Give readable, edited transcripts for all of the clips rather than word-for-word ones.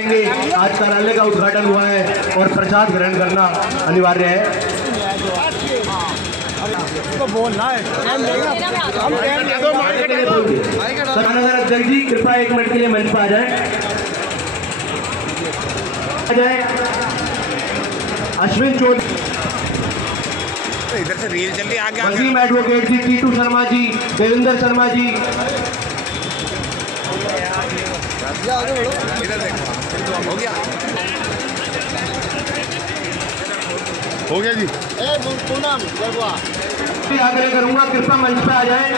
आज कार्यालय का उद्घाटन हुआ है और प्रसाद ग्रहण करना अनिवार्य है। बोलना है अध्यक्ष जी कृपया 1 मिनट के लिए मंच पर आ जाए। अश्विन चौधरी, इधर से रील चल रही है आगे। वसीम एडवोकेट जी, टीटू शर्मा जी, देवेंद्र शर्मा जी। इधर देखो, हो गया जी। आग्रह करूंगा कृपया मंच पे आ जाए।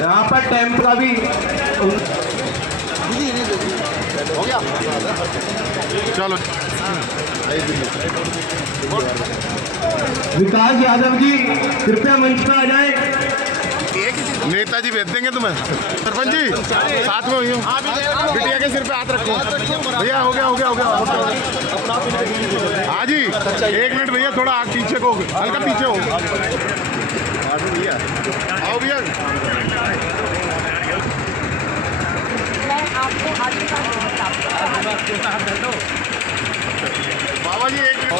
यहाँ पर टेम्प का भी हो गया। चलो विकास यादव जी कृपया मंच पे आ जाए। नेताजी भेज देंगे तुम्हें। सरपंच जी साथ में हुई हूँ, बिटिया के सिर पे हाथ रखो भैया। हो गया। हाँ जी 1 मिनट भैया, थोड़ा आग पीछे को, हल्का पीछे हो भैया। आओ भैया। बाबा जी 1 मिनट।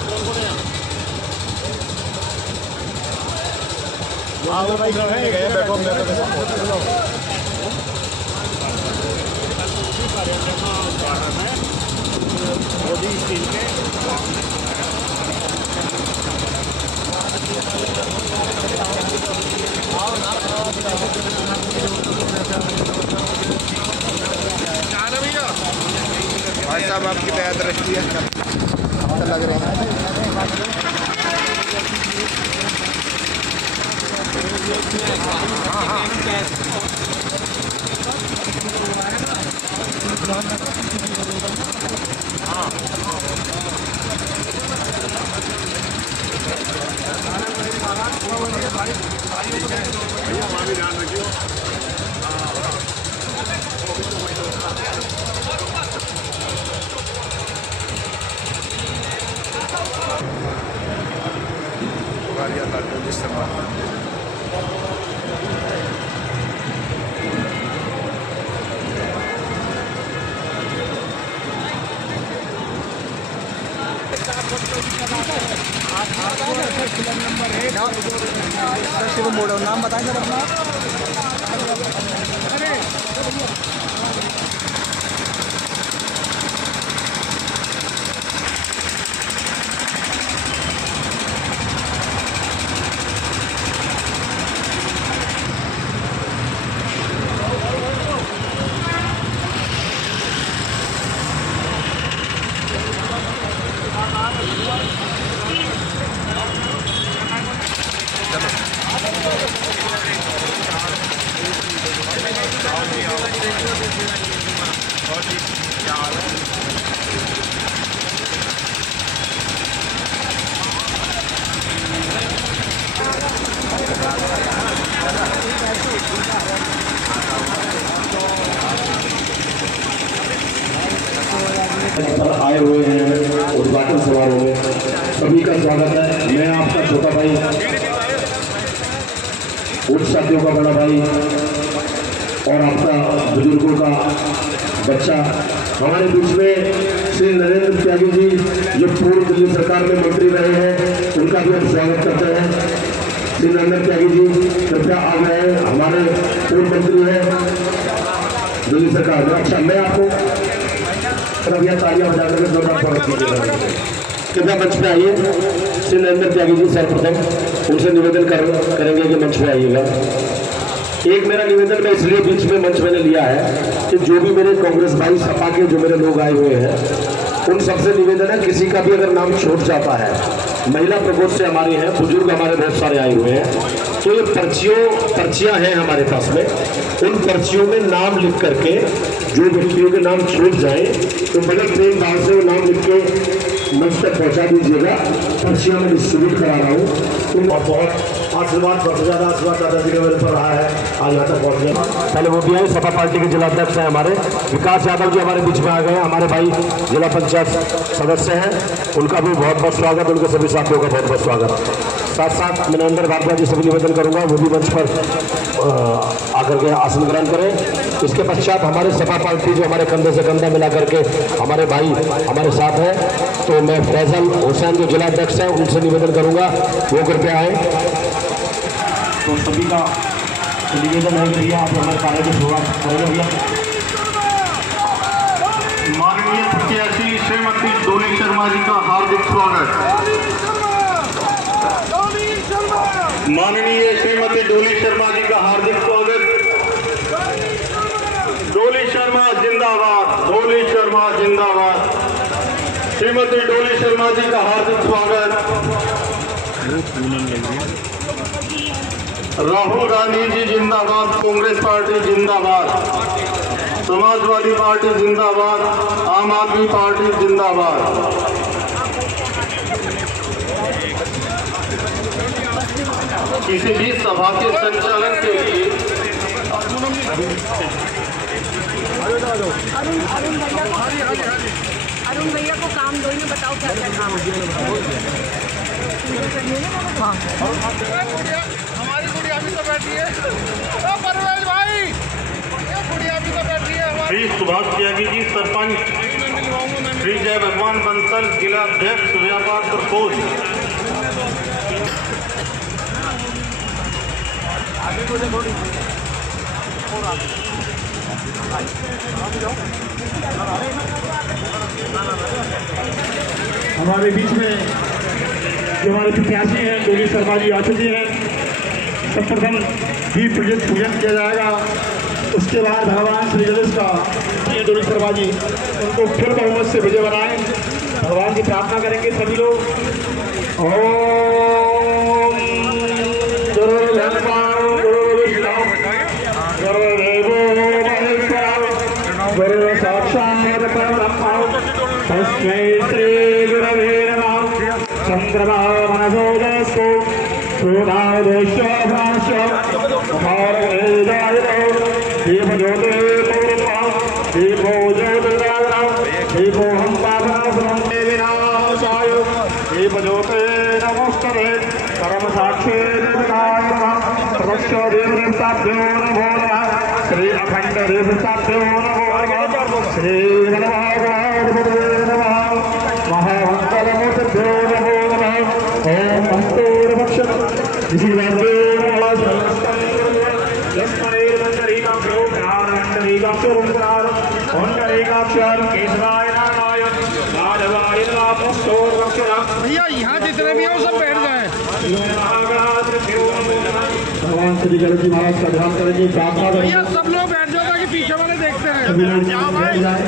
बहुत बढ़िया। भाई साहब आपकी तैयार दृष्टि है, अच्छा लग रहे हैं। नाम बताएं सर अपना। पर आए हुए हैं उद्घाटन समारोह में, सभी का स्वागत है। मैं आपका छोटा भाई, उच्च साथियों का बड़ा भाई और आपका बुजुर्गों का बच्चा। हमारे बीच में श्री नरेंद्र त्यागी जी जो पूर्व दिल्ली सरकार में मंत्री रहे हैं, उनका भी हम स्वागत करते हैं। श्री नरेंद्र त्यागी जी कृपया आ गए हैं, हमारे पूर्व मंत्री हैं दिल्ली सरकार में। अच्छा, मैं आपको तालियां बजा करके जोरदार स्वागत कीजिएगा। कृपया मंच पे आइए। श्री नरेंद्र त्यागी जी सर्वप्रथम उनसे निवेदन करेंगे कि मंच पे आइएगा। एक मेरा निवेदन मैं इसलिए बीच में मंच मैंने लिया है कि जो भी मेरे कांग्रेस भाई सपा के जो मेरे लोग आए हुए हैं, उन सबसे निवेदन है किसी का भी अगर नाम छूट जाता है, महिला प्रकोष्ठ से हमारी हैं, बुजुर्ग हमारे बहुत सारे आए हुए हैं, तो ये पर्चियां हैं हमारे पास में। उन पर्चियों में नाम लिख करके जो व्यक्तियों के नाम छूट जाए तो बड़े प्रेम भाव से वो नाम लिख के मंच तक पहुँचा दीजिएगा। पर्चियां मैं डिस्ट्रीब्यूट करा रहा हूँ। बहुत आशीर्वाद, सबसे ज़्यादा आशीर्वाद दादाजी का मेरे पर रहा है आज यहाँ तक पहुँचने। पहले वो भी आए, सपा पार्टी के जिला अध्यक्ष हैं हमारे विकास यादव जी हमारे बीच में आ गए, हमारे भाई जिला पंचायत सदस्य हैं, उनका भी बहुत बहुत स्वागत, उनके सभी साथियों का बहुत बहुत स्वागत। साथ साथ मैं नरेंद्र भारद्वाज जी से भी निवेदन करूंगा वो भी मंच पर आकर के आसन ग्रहण करें। इसके पश्चात हमारे सपा पार्टी जो हमारे कंधे से कंधा मिला करके हमारे भाई हमारे साथ हैं, तो मैं फैजल हुसैन जो जिला अध्यक्ष हैं उनसे निवेदन करूंगा वो कृपया आए। तो सभी का निवेदन है भैया आप हमारे कार्य की शुरुआत करेंगे भैया। माननीय प्रत्याशी श्रीमती डोली शर्मा जी का हार्दिक स्वागत। माननीय श्रीमती डोली शर्मा जी का हार्दिक स्वागत। डोली शर्मा जिंदाबाद, डोली शर्मा जिंदाबाद। श्रीमती डोली शर्मा जी का हार्दिक स्वागत। राहुल गांधी जी जिंदाबाद, कांग्रेस पार्टी जिंदाबाद, समाजवादी पार्टी जिंदाबाद, आम आदमी पार्टी जिंदाबाद। किसी भी सभा के संचालन के लिए अरुण भैया को काम दो, में बताओ क्या क्या काम हमारी गुड़िया भी तो बैठी है, परवेज भाई, ये गुड़िया भी तो बैठी है। श्री सुभाष त्यागी जी सरपंच, श्री जय भगवान बंसल जिला अध्यक्ष व्यापार प्रकोष्ठ। हमारे बीच में जो हमारे प्रत्याशी हैं डोली शर्मा जी आ चुके हैं। सर्वप्रथम दीप पूजन किया जाएगा, उसके बाद भगवान श्री गणेश का डोली शर्मा जी उनको फिर बहुमत से विजय बनाएं। भगवान की प्रार्थना करेंगे सभी लोग। ओम गुरुर्ब्रह्मा गुरुर्विष्णु गुरुर्देवो महेश्वरः गुरुः साक्षात् परब्रह्म तस्मै श्री गुरवे नमः। चंद्रमा मनसो दस्को सूर्योदयश्च भ्रांश्च महारवेदायतो दीप ज्योते पूर्णः दीपो ज्योतिरागः दीपो हम पापनाशनं विनाशाय दीप ज्योते नमस्ते परम साक्षी देवताय नमः। प्रदक्ष देवताभ्यो नमो नमः। श्री अखंड देवताभ्यो नमो नमः। श्री गणनागणाधिपतये नमः। महामंगलमूर्तिभ्यो नमो नमः। ओम अंतोर्भक्षण ऋषिवर्गे नमः। लक्ष्मणेर्मण्डलीकाक्षो ज्ञानमण्डलीकाक्षो ओंकारेकाक्षर केशवाय नाराय माधवाय नमः। भैया यहाँ जितने भी हैं वो सब बैठ जाए। भगवान श्री गणेश जी महाराज का ध्यान करेंगे, प्रार्थना करेंगे। भैया सब लोग बैठ जाओ ताकि पीछे वाले देखते रहे। सभी लोग बैठ जाएं।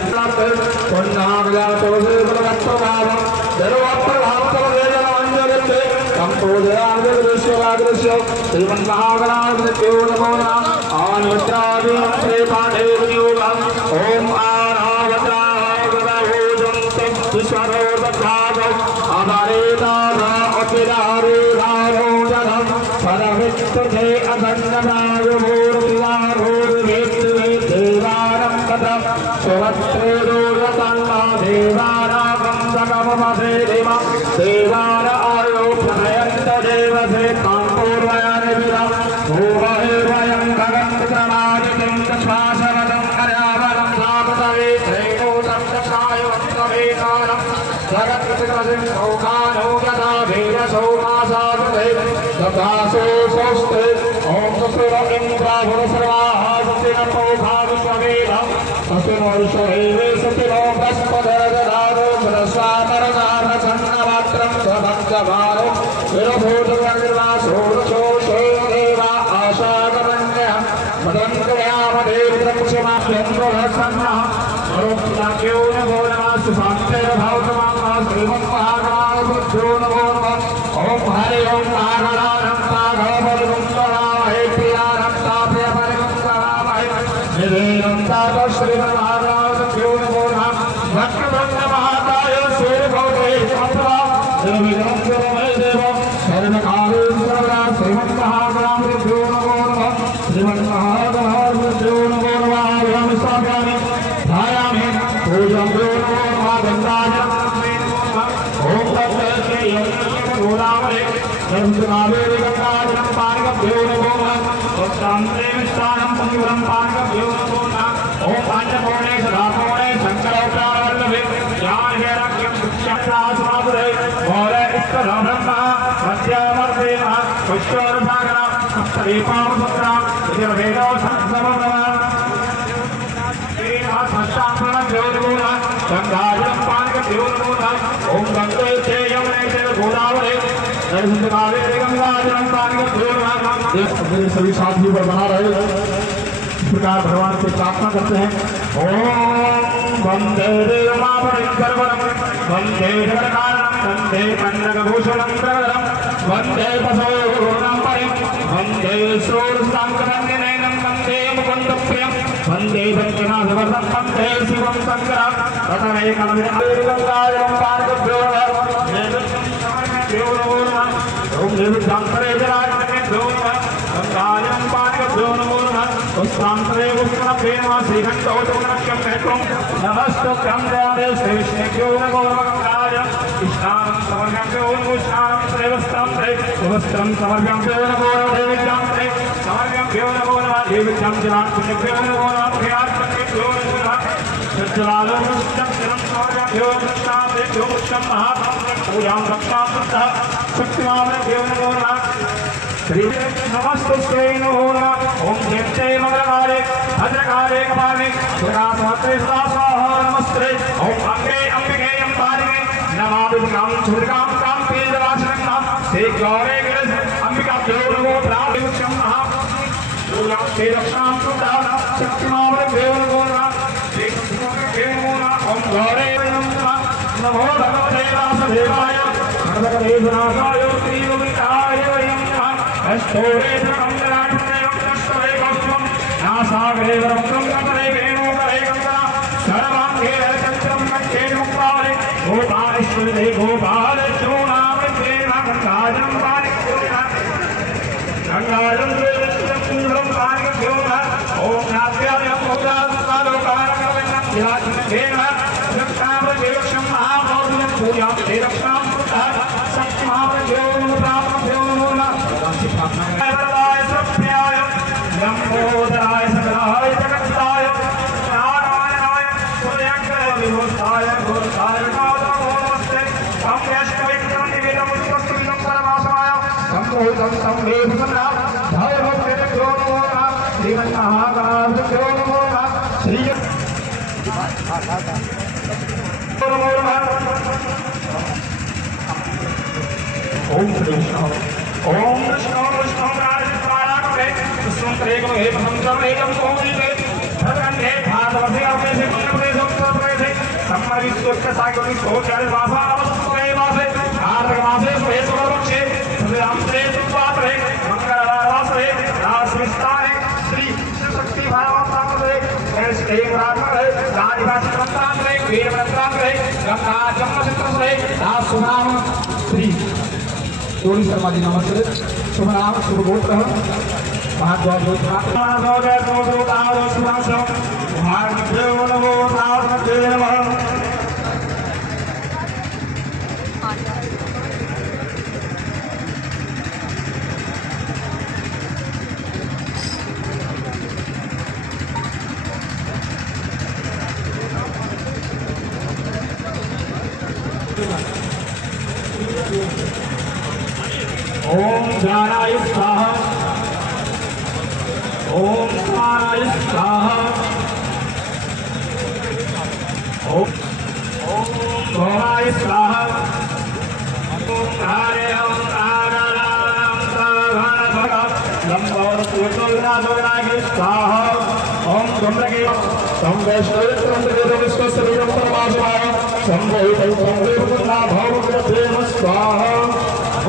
देवान आयो प्रयंत देव से कांपूर्वयन विदा भूवहिर्वयं गगन प्रमादितं श्वासवदं अर्यावरं सापतवे त्रैलोकं दक्षाय वंशवेकानं जगत्कृतिकसिं सौखानो यदा भीरसौमासादे तथासो सोस्ते ॐ सुर इन्द्राहुर सर्वाः सतिनपो भाविष्ववेदं सतिनोर्षवेवे सतिनो बृहस्पतिर्ददारो बृहस्पतिर्दार चन्द्रमात्रं स्वभक्तभारो विरभूतवर्णिर्वासोरसो देवा आशागमन्यः मदङ्कयामदेवक्षमाभ्यन्तरसन्नः मरुत्नाक्यो नमो नमः सुशान्तिर्भवतमां श्रीमन्महागणाधिपत्यो नमो नमः। ॐ हरि ओं महागणानन्ता गणपतिगुंसरामहे प्रियानन्ता प्रियपरिगुंसरामहे निधेनन्ता श्रीमन्महागणाधिपत्यो नमो नमः। भक्तवृन्दमहाकाय सूर्यभवते समप्रभा निर्विघ्नं देव सर्वकाले सर्वदा श्रीमन्महा गंगाजलं पार्गभ्यो नमो नमः शांते विष्टानं संयुरं पार्गभ्यो नमो नमः ओम पांचकोणे सदाकोणे शंकरोच्चारवल्लभे ज्ञान वैराग्यं शिक्षाशास्त्रादुरे मौले ईश्वर ब्रह्मा मध्यामर्ते पुष्करसागरा सप्तदीपावसुत्रा यजुर्वेदो संसमः गंगाजलं पार्गभ्यो नमो नमः ओम गंगे च यमुने च गोदावरी गंगाजलं पार्गभ्यो नमः। सभी साथियों पर बना रहे इस प्रकार भगवान से प्रार्थना करते हैं। ओम वंदे देवमापरिकरवरं वंदे जगत्कारणं वंदे कन्नकभूषणं प्रवरं वंदे पशूनां परिं वंदे शूरसाङ्करण्यनयनं वंदे मुकुन्दप्रियं वंदे सत्यनाथवरदं वंदे शिवं शङ्करं गंगाजलं पार्गभ्यो ओम देवशांतरे जराजनेभ्यो नमः गंगाजलं पार्गभ्यो नमो नमः शांतरे पुष्करभ्यो नमः श्रीघण्टोत्तमनक्यं मेत्वं नमस्तुभ्यं दयादे श्रीविष्णुभ्यो नमो नमः गंगाजलं कृष्णानं समर्प्याम्यो नमो स्नानं श्रेवस्तं वस्त्रं समर्प्याम्यो नमो नमः देव्यां समर्प्याम्यो नमो नमः देव्यां जलात्मनेभ्यो नमो नमः भयात्मनेभ्यो नमो नमः सज्जलालोकं समर्प्याम्यो कृष्णाभ्यो पुष्पं महाभागं पूजां रक्षां कृतः शक्तिमानभ्यो नमो नमः श्री नमस्तुते नमो नमः ओम जयते मंगलकारे भद्रकारे कपाले दुर्गामात्रे सदा स्वाहा नमस्ते ओम अंगे अंबिके अंबालिके नमामि दुर्गां दुर्गां कां तेजवासनं से गौरे गिरज अंबिकाभ्यो नमो प्राणिमुख्यं महा पूजां ते रक्षां कृतः शक्तिमानभ्यो नमो नमः श्री नमो नमः ओम गौरे नमो भगवते वासुदेवाय सर्वदेवनाथाय श्रीगोविन्दाय अष्टोरे मंगलाठनेयं नष्टवे कौस्तुभं नासागरे वरं गंगरे वेणुकरे गंगा सर्वांगे चन्द्रं कक्षे मुक्तावले गोपालेश्वरे गोपाल चूणामृते गंगाजलं पालिभ्यो गंगाजलं सुन्दरं पालिभ्यो ओम नाभ्यां मोदालोकारणं विराजमेन रक्षामृतेक्षं महामौर्यं पूजां ते रक्षां कृतः शक्तिमाभ्यो प्राप्तभ्यो नमो नमः वरदाय सत्याय लंबोदराय सकलाय जगत्ताय नारायणाय सूर्याग्रह विभूताय भूताय नमस्ते सम्यष्टविक्रम निवेदं पुष्पस्तुतं परमात्माय सम्मोहितं संवेदना भयभक्तिभ्यो नमो नमः श्रीमन्महागणाभ्यो नमो नमः श्री नमो नमः ओम कृष्ण ओम कृष्ण कृष्ण राजपालाके सुंदरेकं हे संसरेकं कोदिते भगवन्ते भागवते अवसे मंगले संप्रते सम्मरिष्टस्य सागरि सोचारे वासावस्ते वासे कार्तिकमासे स्वेशवक्षे रामत्रे सुपात्रे मंगलवासरे रासविस्तारे श्री शक्ति भावतांते ऐसे रामरे राजभाषांते वीरवंतांते गंगा जन्मचित्रसे दासुनाम श्री डोली शर्मा जी नमस्ते शुभ नाम शुभ गोत्र ओम ज्ञानाय स्वाहा ओम ज्ञानाय स्वाहा ओम गौराय स्वाहा ओम हरिओम नारायणं भगवान लंबोर पूर्णोनाय स्वाहा ओम ब्रह्मगे संवैष्णवत्रं विश्वस्वरूपं परमात्माय संवैतं संवेदना भवग्रदेव स्वाहा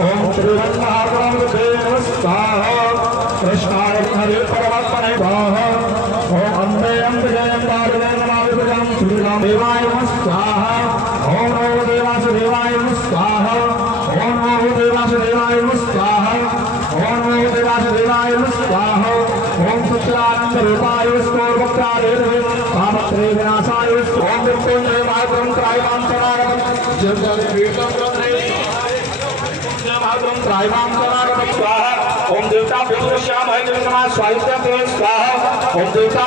ओम श्रीरंगागणपते स्वाहा कृष्णाय हरे परमात्मने स्वाहा ओम अम्बे अम्बिके अम्बारिणे नमामि भुजां श्रीराम देवाय स्वाहा ओम नमो देवासुदेवाय स्वाहा ओम नमो देवासुदेवाय स्वाहा ओम नमो देवासुदेवाय स्वाहा ओम सच्चिदानंद रूपाय स्वर्गत्राय पापत्रे विनाशाय ओम मृत्युंजय मातरं त्रायमां शरणागतं जय जय वीरं साधुरम त्रायवाम समागतम स्वाहा। ओम देवता श्याम है निर्मा स्वायुज्ञाते स्वाहा। ओम देवता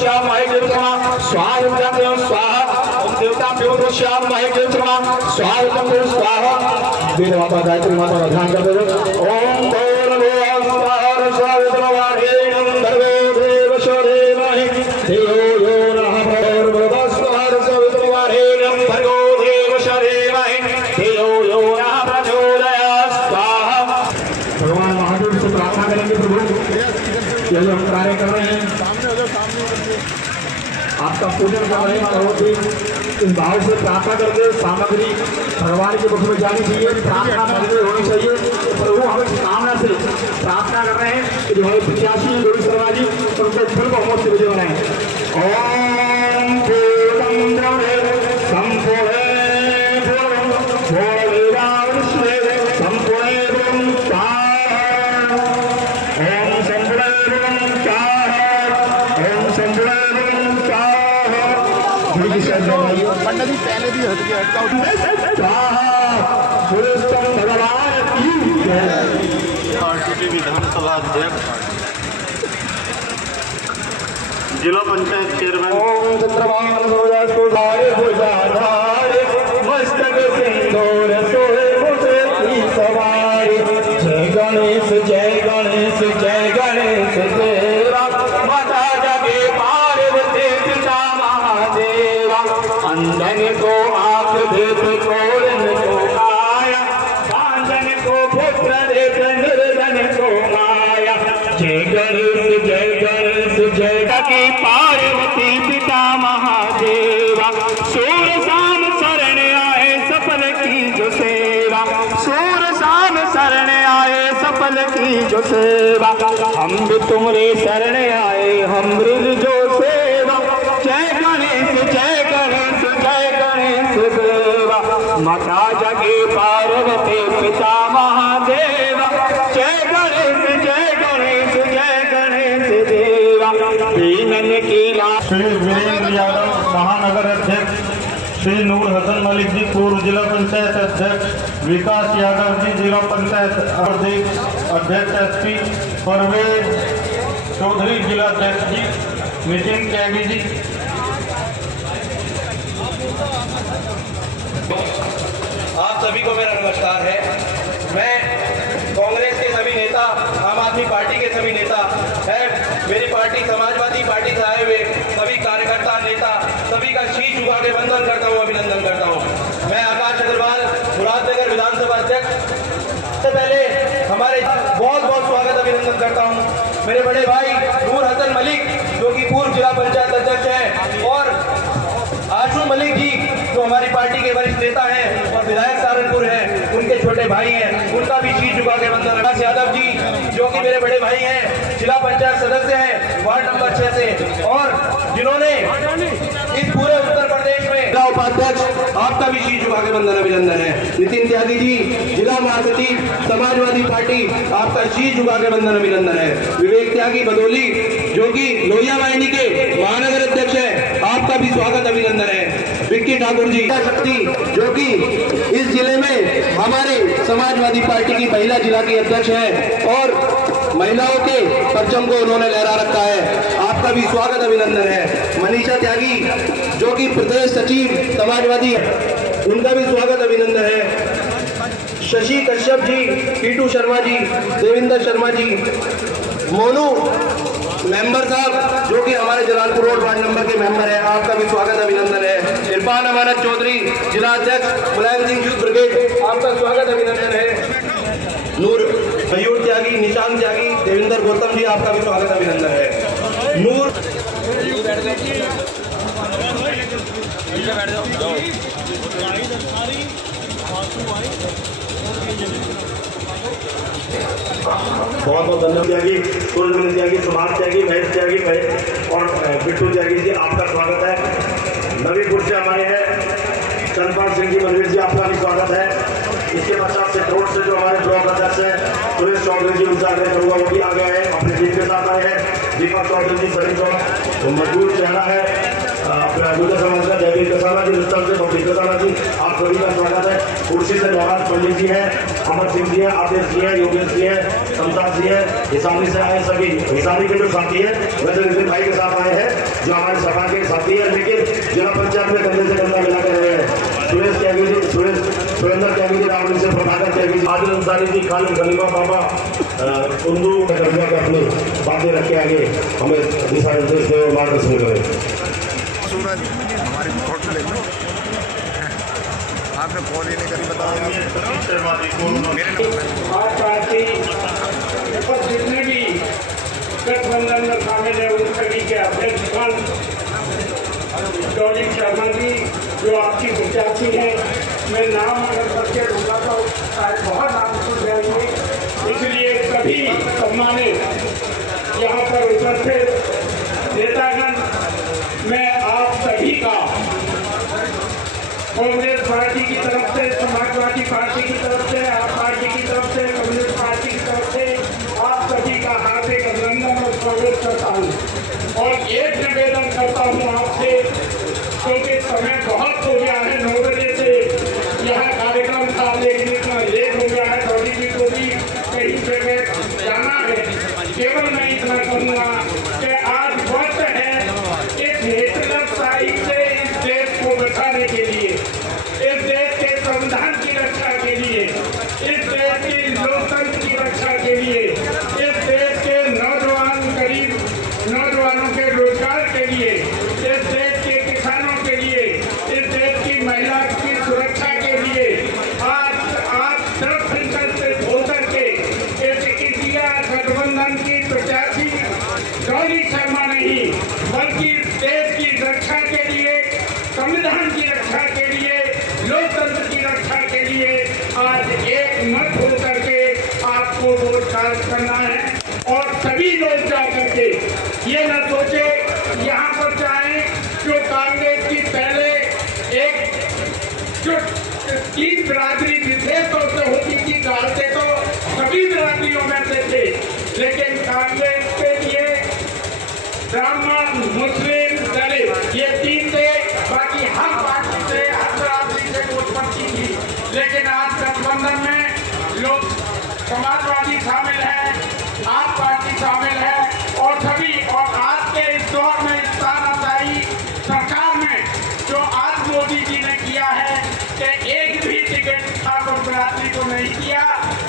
श्याम है निर्मा स्वायुज्ञाते स्वाहा। ओम देवता श्याम है निर्मा स्वायुज्ञाते स्वाहा। वीर माता गायत्री माता का ध्यान करते हुए ओम भूर्भुवः स्वः स्वावित्रवारेण्यं भर्गो देवस्य धीमहि धियो यो नः भूर्भुवः स्वः स्वावित्रवारेण्यं भर्गो देवस्य धीमहि धियो यो नः प्रचोदयात् स्वाहा। भगवान महादेव से प्रार्थना करेंगे प्रभु, ये जो हम कार्य कर रहे हैं आपका पूजन कर रहे हैं बहुत ही इस भाव से प्रार्थना करके सामग्री भगवान के मुख में जानी चाहिए, प्रार्थना करके होनी चाहिए। प्रभु हम इस कामना से प्रार्थना कर रहे हैं कि जो हमारे प्रत्याशी हैं गुरु शर्मा जी उनको फिर बहुमत से विजय बनाएं। ओम पूर्णं ब्रह्मे संपूर्णे पूर्णं पूर्णमेवावशिष्यते संपूर्णे पूर्णं स्वाहा। ओम संपूर्णे पूर्णं स्वाहा। ओम संपूर्णे पूर्णं स्वाहा। पंडित जी पहले भी हट गया भगवान की पार्टी के विधानसभा अध्यक्ष जिला पंचायत चेयरमैन ओम चंद्रमान भुजास्तु धारे भुजाधारे मस्तक सिंदूर सोहे मुझे की सवारी। जय गणेश जय गणेश जय गणेश देवा माता जगे पार्वती पिता महादेवा। अंधन को आँख देते कोलन को काया कांचन को पुत्र देते निर्धन को माया। जय गणेश जय गणेश जय की पार्वती पिता महादेवा। सूर शाम शरण आए सफल की जो सेवा। सूर शाम शरण आए सफल की जो सेवा। हम भी तुम्हारे शरण आए हम ब्रज जो सेवा। जय गणेश जय गणेश जय गणेश देवा माता जगे पार्वती पिता महादेवा। जय गणेश जय गणेश जय गणेश देवा। दीनन की श्री वीरेंद्र यादव महानगर अध्यक्ष, श्री नूर हसन मलिक जी पूर्व जिला पंचायत अध्यक्ष, विकास यादव जी जिला पंचायत अध्यक्ष एसपी, परवेज चौधरी जिला अध्यक्ष जी, नितिन त्यागी जी। आप सभी को मेरा नमस्कार है। मैं कांग्रेस के सभी नेता, आम आदमी पार्टी के सभी नेता है, मेरी पार्टी समाजवादी पार्टी से आए हुए सभी कार्यकर्ता नेता सभी का शीश झुका के वंदन करता हूँ, अभिनंदन करता हूँ। मैं आकाश अग्रवाल मुरादनगर विधानसभा अध्यक्ष से पहले हमारे बहुत बहुत स्वागत अभिनंदन करता हूँ मेरे बड़े भाई नूर हसन मलिक जो कि पूर्व जिला पंचायत अध्यक्ष हैं, और आशू मलिक जी जो हमारी पार्टी के वरिष्ठ नेता हैं और विधायक सहारनपुर हैं, उनके छोटे भाई हैं, उनका भी शीश झुका के वंदन। विकास यादव जी जो कि मेरे बड़े भाई हैं, जिला पंचायत सदस्य हैं वार्ड नंबर 6 से, और जिन्होंने इस पूरे उत्तर प्रदेश में जिला उपाध्यक्ष, आपका भी शीश झुका के वंदन अभिनंदन है। नितिन त्यागी जी जिला महासचिव समाजवादी पार्टी, आपका शीश झुका के वंदन अभिनंदन है। विवेक त्यागी बदौली जो कि लोहिया वाहिनी के महानगर अध्यक्ष है, आपका भी स्वागत अभिनंदन है। विक्की ठाकुर जी शक्ति जो कि इस जिले में हमारे समाजवादी पार्टी की महिला जिला की अध्यक्ष है और महिलाओं के परचम को उन्होंने लहरा रखा है, आपका भी स्वागत अभिनंदन है। मनीषा त्यागी जो कि प्रदेश सचिव समाजवादी है, उनका भी स्वागत अभिनंदन है। शशि कश्यप जी, टीटू शर्मा जी, देविंदर शर्मा जी, मोनू मेंबर साहब जो कि हमारे जलालपुर रोड वार्ड नंबर के मेंबर है, आपका भी स्वागत अभिनंदन है। इरफान अमानत चौधरी जिला अध्यक्ष मुलायम सिंह यूथ ब्रिगेड, आपका स्वागत अभिनंदन है। नूर मयूर त्यागी, निशांत त्यागी, देवेंद्र गौतम जी, आपका भी स्वागत अभिनंदन है। नूर बहुत बहुत धन्यवाद त्यागी, सूरजमणि त्यागी, सुभाष त्यागी, महेश त्यागी और बिट्टू त्यागी जी, आपका स्वागत है। नवीपुर से हमारे हैं चंद्रपाल सिंह जी बलवीर जी, आपका भी स्वागत है। इसके पश्चात से रोड से जो हमारे ब्लॉक अध्यक्ष हैं सुरेश चौधरी जी, उनसे आग्रह करूँगा वो भी आ गए हैं, अपने टीम के साथ आए हैं। दीपक चौधरी जी सभी को मजबूत चेहरा है, गुजर समाज का जयवीर कसाना जी, रुस्तम से पब्लिक कसाना जी, आप सभी का स्वागत है। कुर्सी से नवाज पंडित जी हैं, अमर सिंह जी हैं, आदेश जी हैं, योगेश जी हैं, समताज जी हैं, हिसारी से आए सभी हिसारी के जो साथी हैं, वैसे नितिन भाई के साथ आए हैं जो हमारे सभा के साथी हैं, लेकिन जिला पंचायत में कंधे से कंधा मिला कर रहे हैं। सुरेश त्यागी जी, सुरेंद्र त्यागी जी, राहुल से प्रभाकर त्यागी जी, आदिल अंसारी जी, खालिद गलीमा बाबा उर्दू कब्जा के अपनी बातें रख के आगे हमें दिशा निर्देश दें और मार्गदर्शन करें। सूरज हमारी फोटो ले लो, आपने कॉल ही नहीं करी, बताओ मेरे आज पार्टी पर जितने भी गठबंधन में शामिल है उन सभी के अध्यक्ष डॉली शर्मा जी जो आपकी प्रत्याशी है, मैं नाम अगर करके दूंगा तो शायद बहुत नाम सुन जाएंगे, इसलिए सभी सम्मानित यहाँ पर उपस्थित नेतागण, मैं आप सभी का कांग्रेस पार्टी की तरफ से, समाजवादी पार्टी की तरफ से, आप पार्टी की तरफ से, कम्युनिस्ट पार्टी की तरफ से आप सभी का हार्दिक अभिनंदन और स्वागत करता हूँ। और एक निवेदन करता हूँ आपसे, क्योंकि समय बहुत हो गया है, 9 बजे से यहाँ कार्यक्रम था, लेकिन इतना लेट हो गया है, डॉली जी को भी कहीं जगह जाना है। केवल मैं इतना कहूँगा कि आज वक्त है इस हिटलरशाही से इस देश को बचाने के लिए, इस देश के संविधान की रक्षा के लिए, इस देश के लोकतंत्र की रक्षा के लिए, इस देश के नौजवान गरीब नौजवानों के रोजगार के लिए, इस देश के किसानों के लिए, इस देश की महिला की सुरक्षा के लिए आज दृढ़ संकल्प से होकर के इस इंडिया गठबंधन की प्रत्याशी डॉली शर्मा नहीं, बल्कि देश की रक्षा के लिए, संविधान की रक्षा के लिए, लोकतंत्र की रक्षा के लिए आज एक मत होकर के आपको वोट करना है। और सभी लोग जा करके ये न सोचे यहाँ पर चाहे जो कांग्रेस की पहले एक जो 3 बिरादरी विशेष तौर से होती थी, डालते तो सभी बिरादरियों में से थे, लेकिन कांग्रेस के लिए ब्राह्मण, मुस्लिम, दलित ये 3 थे, बाकी हर पार्टी से, हर बिरादरी से वोट पड़ती थी। लेकिन आज गठबंधन में लोग समाजवादी शामिल है, आप पार्टी शामिल है और सभी, और आज के इस दौर में इस तानाशाही सरकार में जो आज मोदी जी ने किया है कि एक भी टिकट ठाकुर बिरादरी को नहीं किया,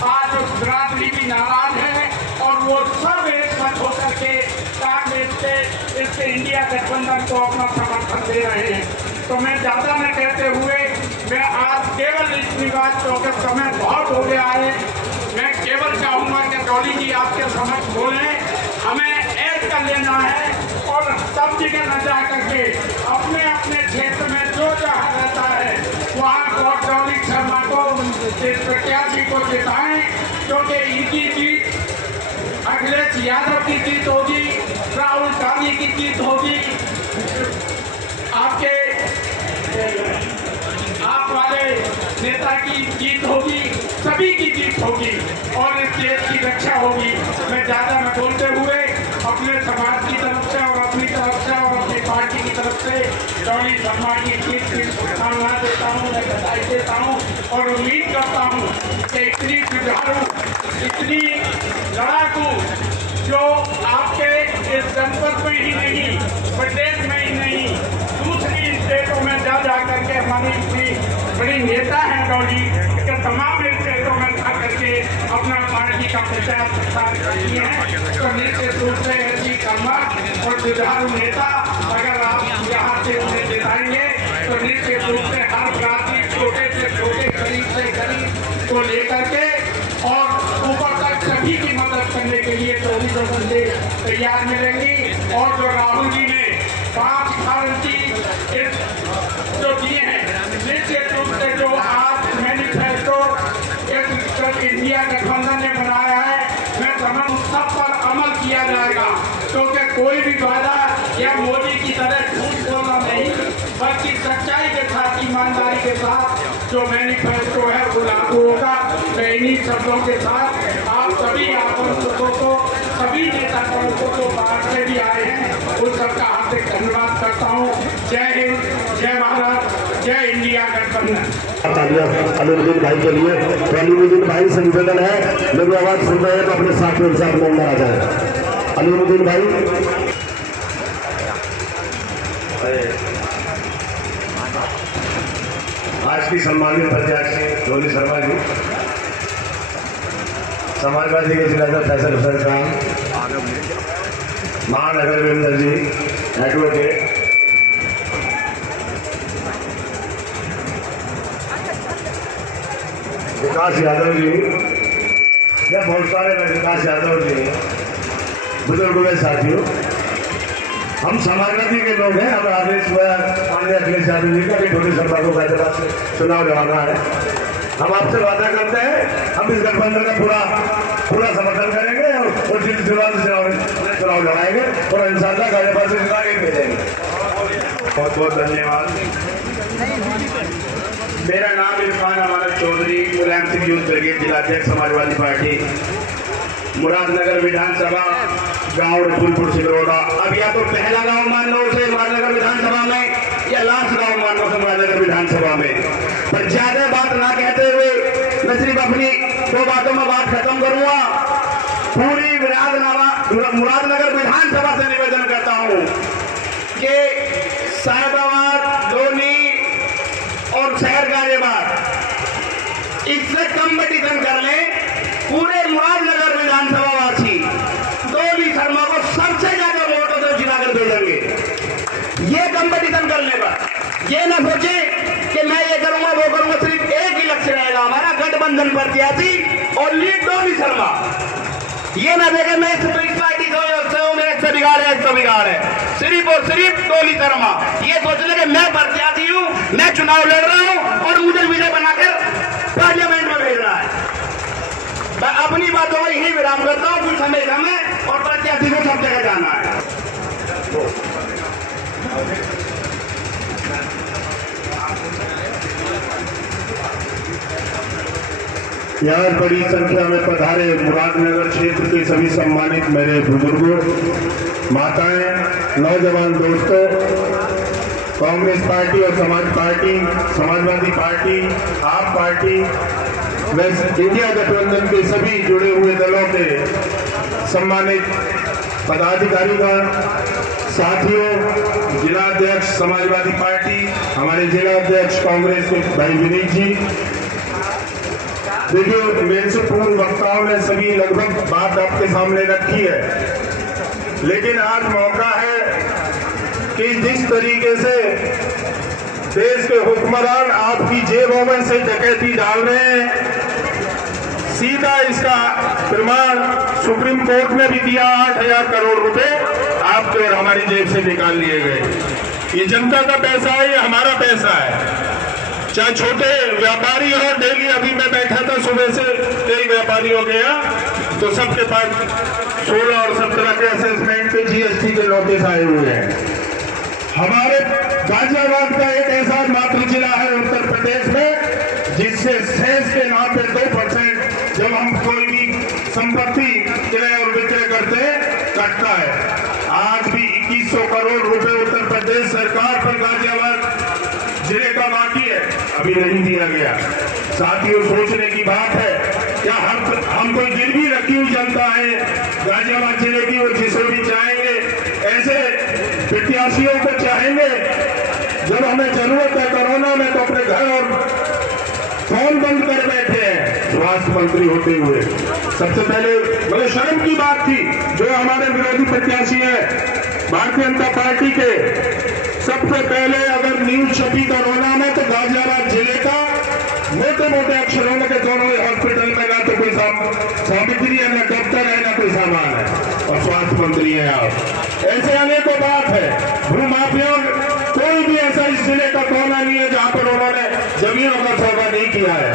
आज उस बिरादरी भी नाराज है और वो सब एक मत होकर के कांग्रेस के इस इंडिया गठबंधन को अपना समर्थन दे रहे हैं। तो मैं ज्यादा न कहते हुए मैं आज केवल इस विवाद चौकस समय बहुत हो गया है, मैं केवल चाहूंगा कि डॉली जी आपके समक्ष बोलें, हमें ऐड कर लेना है और सब जगह न जा करके अपने अपने क्षेत्र में जो जहाँ रहता है वहाँ को डॉली शर्मा को इस प्रत्याशी को जिताएं, क्योंकि इनकी जीत अखिलेश यादव की जीत होगी, राहुल गांधी की जीत होगी, आपके आप वाले नेता की जीत होगी, सभी की जीत होगी और इस देश की रक्षा होगी। मैं ज्यादा न बोलते हुए अपने समाज की तरफ से और अपनी तरफ से और अपनी पार्टी की तरफ से डॉली शर्मा की जीत की शुभकामना देता हूँ, मैं बधाई देता हूँ और उम्मीद करता हूँ कि इतनी जुझारू, इतनी लड़ाकू जो आपके इस जनपद में ही नहीं, प्रदेश में ही नहीं, दूसरी स्टेटों में जा करके हमारी इतनी बड़ी नेता है डॉली के तमाम स्टेटों में जा करके अपना पार्टी का प्रचार प्रसार करती है। तो निश्चित रूप से ऐसी कर्मठ और जुझारू नेता अगर आप यहाँ से उन्हें जिताएंगे तो निश्चित रूप से हर बिरादरी छोटे से छोटे, गरीब से गरीब को लेकर के और ऊपर तक सभी की मदद करने के लिए 24 घंटे तैयार मिलेंगी। और जो राहुल जी ने 5 गारंटी जो दिए हैं, निश्चित रूप से जो आज मैनिफेस्टो इंडिया गठबंधन ने बनाया है, मैं समझ सब पर अमल किया जाएगा, क्योंकि कोई भी वादा या मोदी की तरह झूठ बोलना नहीं, बल्कि सच्चाई के साथ, ईमानदारी के साथ जो मैनिफेस्टो है वो लागू होगा। मैं इन्हीं शब्दों के साथ आप सभी आगंतुकों को, सभी नेता को जो बाहर से भी आए हैं उन सबका हार्दिक धन्यवाद करता हूँ। जय हिंद, जय भारत, जय इंडिया गठबंधन। अलीमुद्दीन भाई के लिए तो अलीमुद्दीन भाई से निवेदन है, मेरी आवाज सुन रहे हैं तो अपने साथ में साथ में अंदर आ जाए। अलीमुद्दीन भाई आज की सम्मानित प्रत्याशी डोली शर्मा जी, समाजवादी के जिला फैसल हुसैन साहब, महानगर विंदर जी, एडवोकेट विकास यादव जी, या बहुत सारे में विकास यादव जी, बुजुर्ग हुए साथियों, हम समाजवादी के लोग हैं। हम आदेश माननीय अखिलेश यादव जी का भी डोली शर्मा को फैसला से चुनाव लड़ाना है। हम आपसे वादा करते हैं हम इस गठबंधन का पूरा समर्थन करेंगे और जिस चुनाव लड़ाएंगे और इंशाअल्लाह भाजपा से चुनाव एक भेजेंगे। बहुत बहुत धन्यवाद। मेरा नाम इरफान अमानत चौधरी, मुलायम सिंह यूथ ब्रिगेड जिलाध्यक्ष समाजवादी पार्टी, मुरादनगर विधानसभा, गांव रसूलपुर सिकरौदा। अब या तो पहला गांव मान लो उसे मुरादनगर विधानसभा में या लास्ट गांव मान लो उसे मुरादनगर विधानसभा में। पर ज्यादा बात ना कहते हुए मैं सिर्फ अपनी 2 बातों में बात खत्म करूंगा। पूरी मुरादनगर विधानसभा से निवेदन करता हूं कि साहिबाबाद, लोनी और शहर गाजियाबाद इससे कंपटीशन कर लें। पूरे मुरादनगर विधानसभा वासी डोली शर्मा को सबसे ज्यादा वोटों से जिताकर भेजेंगे। ये कंपटीशन करने पर ये ना सोचे कि मैं ये करूंगा वो करूंगा, सिर्फ एक ही लक्ष्य रहेगा हमारा, गठबंधन प्रत्याशी और लीड डोली शर्मा। ये ना देखे मैं इस पार्टी से हूं, मेरा 100 बिगाड़ है, सिर्फ और सिर्फ डोली शर्मा। ये सोच ले कि मैं प्रत्याशी हूं, मैं चुनाव लड़ रहा हूं और मुझे विजय बनाकर पार्लियामेंट में भेजना है। मैं अपनी बातों में यही विराम करता हूं। कुछ समय समय और प्रत्याशी को सब जगह जाना है। यहाँ बड़ी संख्या में पधारे मुरादनगर क्षेत्र के सभी सम्मानित मेरे बुजुर्गों, माताएं, नौजवान दोस्तों, कांग्रेस पार्टी और समाजवादी पार्टी, आप पार्टी, इंडिया गठबंधन के सभी जुड़े हुए दलों के सम्मानित पदाधिकारीगण, साथियों, जिलाध्यक्ष समाजवादी पार्टी, हमारे जिलाध्यक्ष कांग्रेस के भाई विनीत जी। देखिए, मेरे से पूर्व वक्ताओं ने सभी लगभग बात आपके सामने रखी है, लेकिन आज मौका है कि जिस तरीके से देश के हुक्मरान आपकी जेबों में से डकैती डाल रहे हैं, सीधा इसका प्रमाण सुप्रीम कोर्ट ने भी दिया। 8,000 करोड़ रुपए आपके और हमारी जेब से निकाल लिए गए। ये जनता का पैसा है, ये हमारा पैसा है। चाहे छोटे व्यापारी हो, डेली अभी मैं बैठा था सुबह से, कई व्यापारी हो गया तो सबके पास 16 और 17 के असेसमेंट पे GST के नोटिस आए हुए हैं। हमारे गाजियाबाद का एक ऐसा मात्र जिला है उत्तर प्रदेश में जिससे सेस के नाम पे 2% जब हम कोई भी संपत्ति क्रय और विक्रय करते हैं कटता है। आज भी 2100 करोड़ रुपए उत्तर प्रदेश सरकार पर गाजियाबाद जिले का बाकी है, अभी नहीं दिया गया। साथियों, सोचने की बात है, क्या हम कोई गिरवी रखी हुई जनता है गाजियाबाद जिले की, और जिसे भी चाहेंगे ऐसे प्रत्याशियों को चाहेंगे जब हमें जरूरत है कोरोना में तो अपने घर और फोन बंद कर बैठे हैं स्वास्थ्य मंत्री होते हुए। सबसे पहले बड़े शर्म की बात थी जो हमारे विरोधी प्रत्याशी है भारतीय जनता पार्टी के, सबसे पहले अगर न्यूज छपी कोरोना में तो गाजियाबाद जिले का मोटे मोटे अक्षरों में दोनों हॉस्पिटल में ना तो कोई सामग्री है, ना डॉक्टर है, ना कोई सामान है, और स्वास्थ्य मंत्री है आप। ऐसे अनेकों बात है। भूमाफियों कोई भी ऐसा इस जिले का कोना नहीं है जहां पर उन्होंने जमीनों का सौदा नहीं किया है।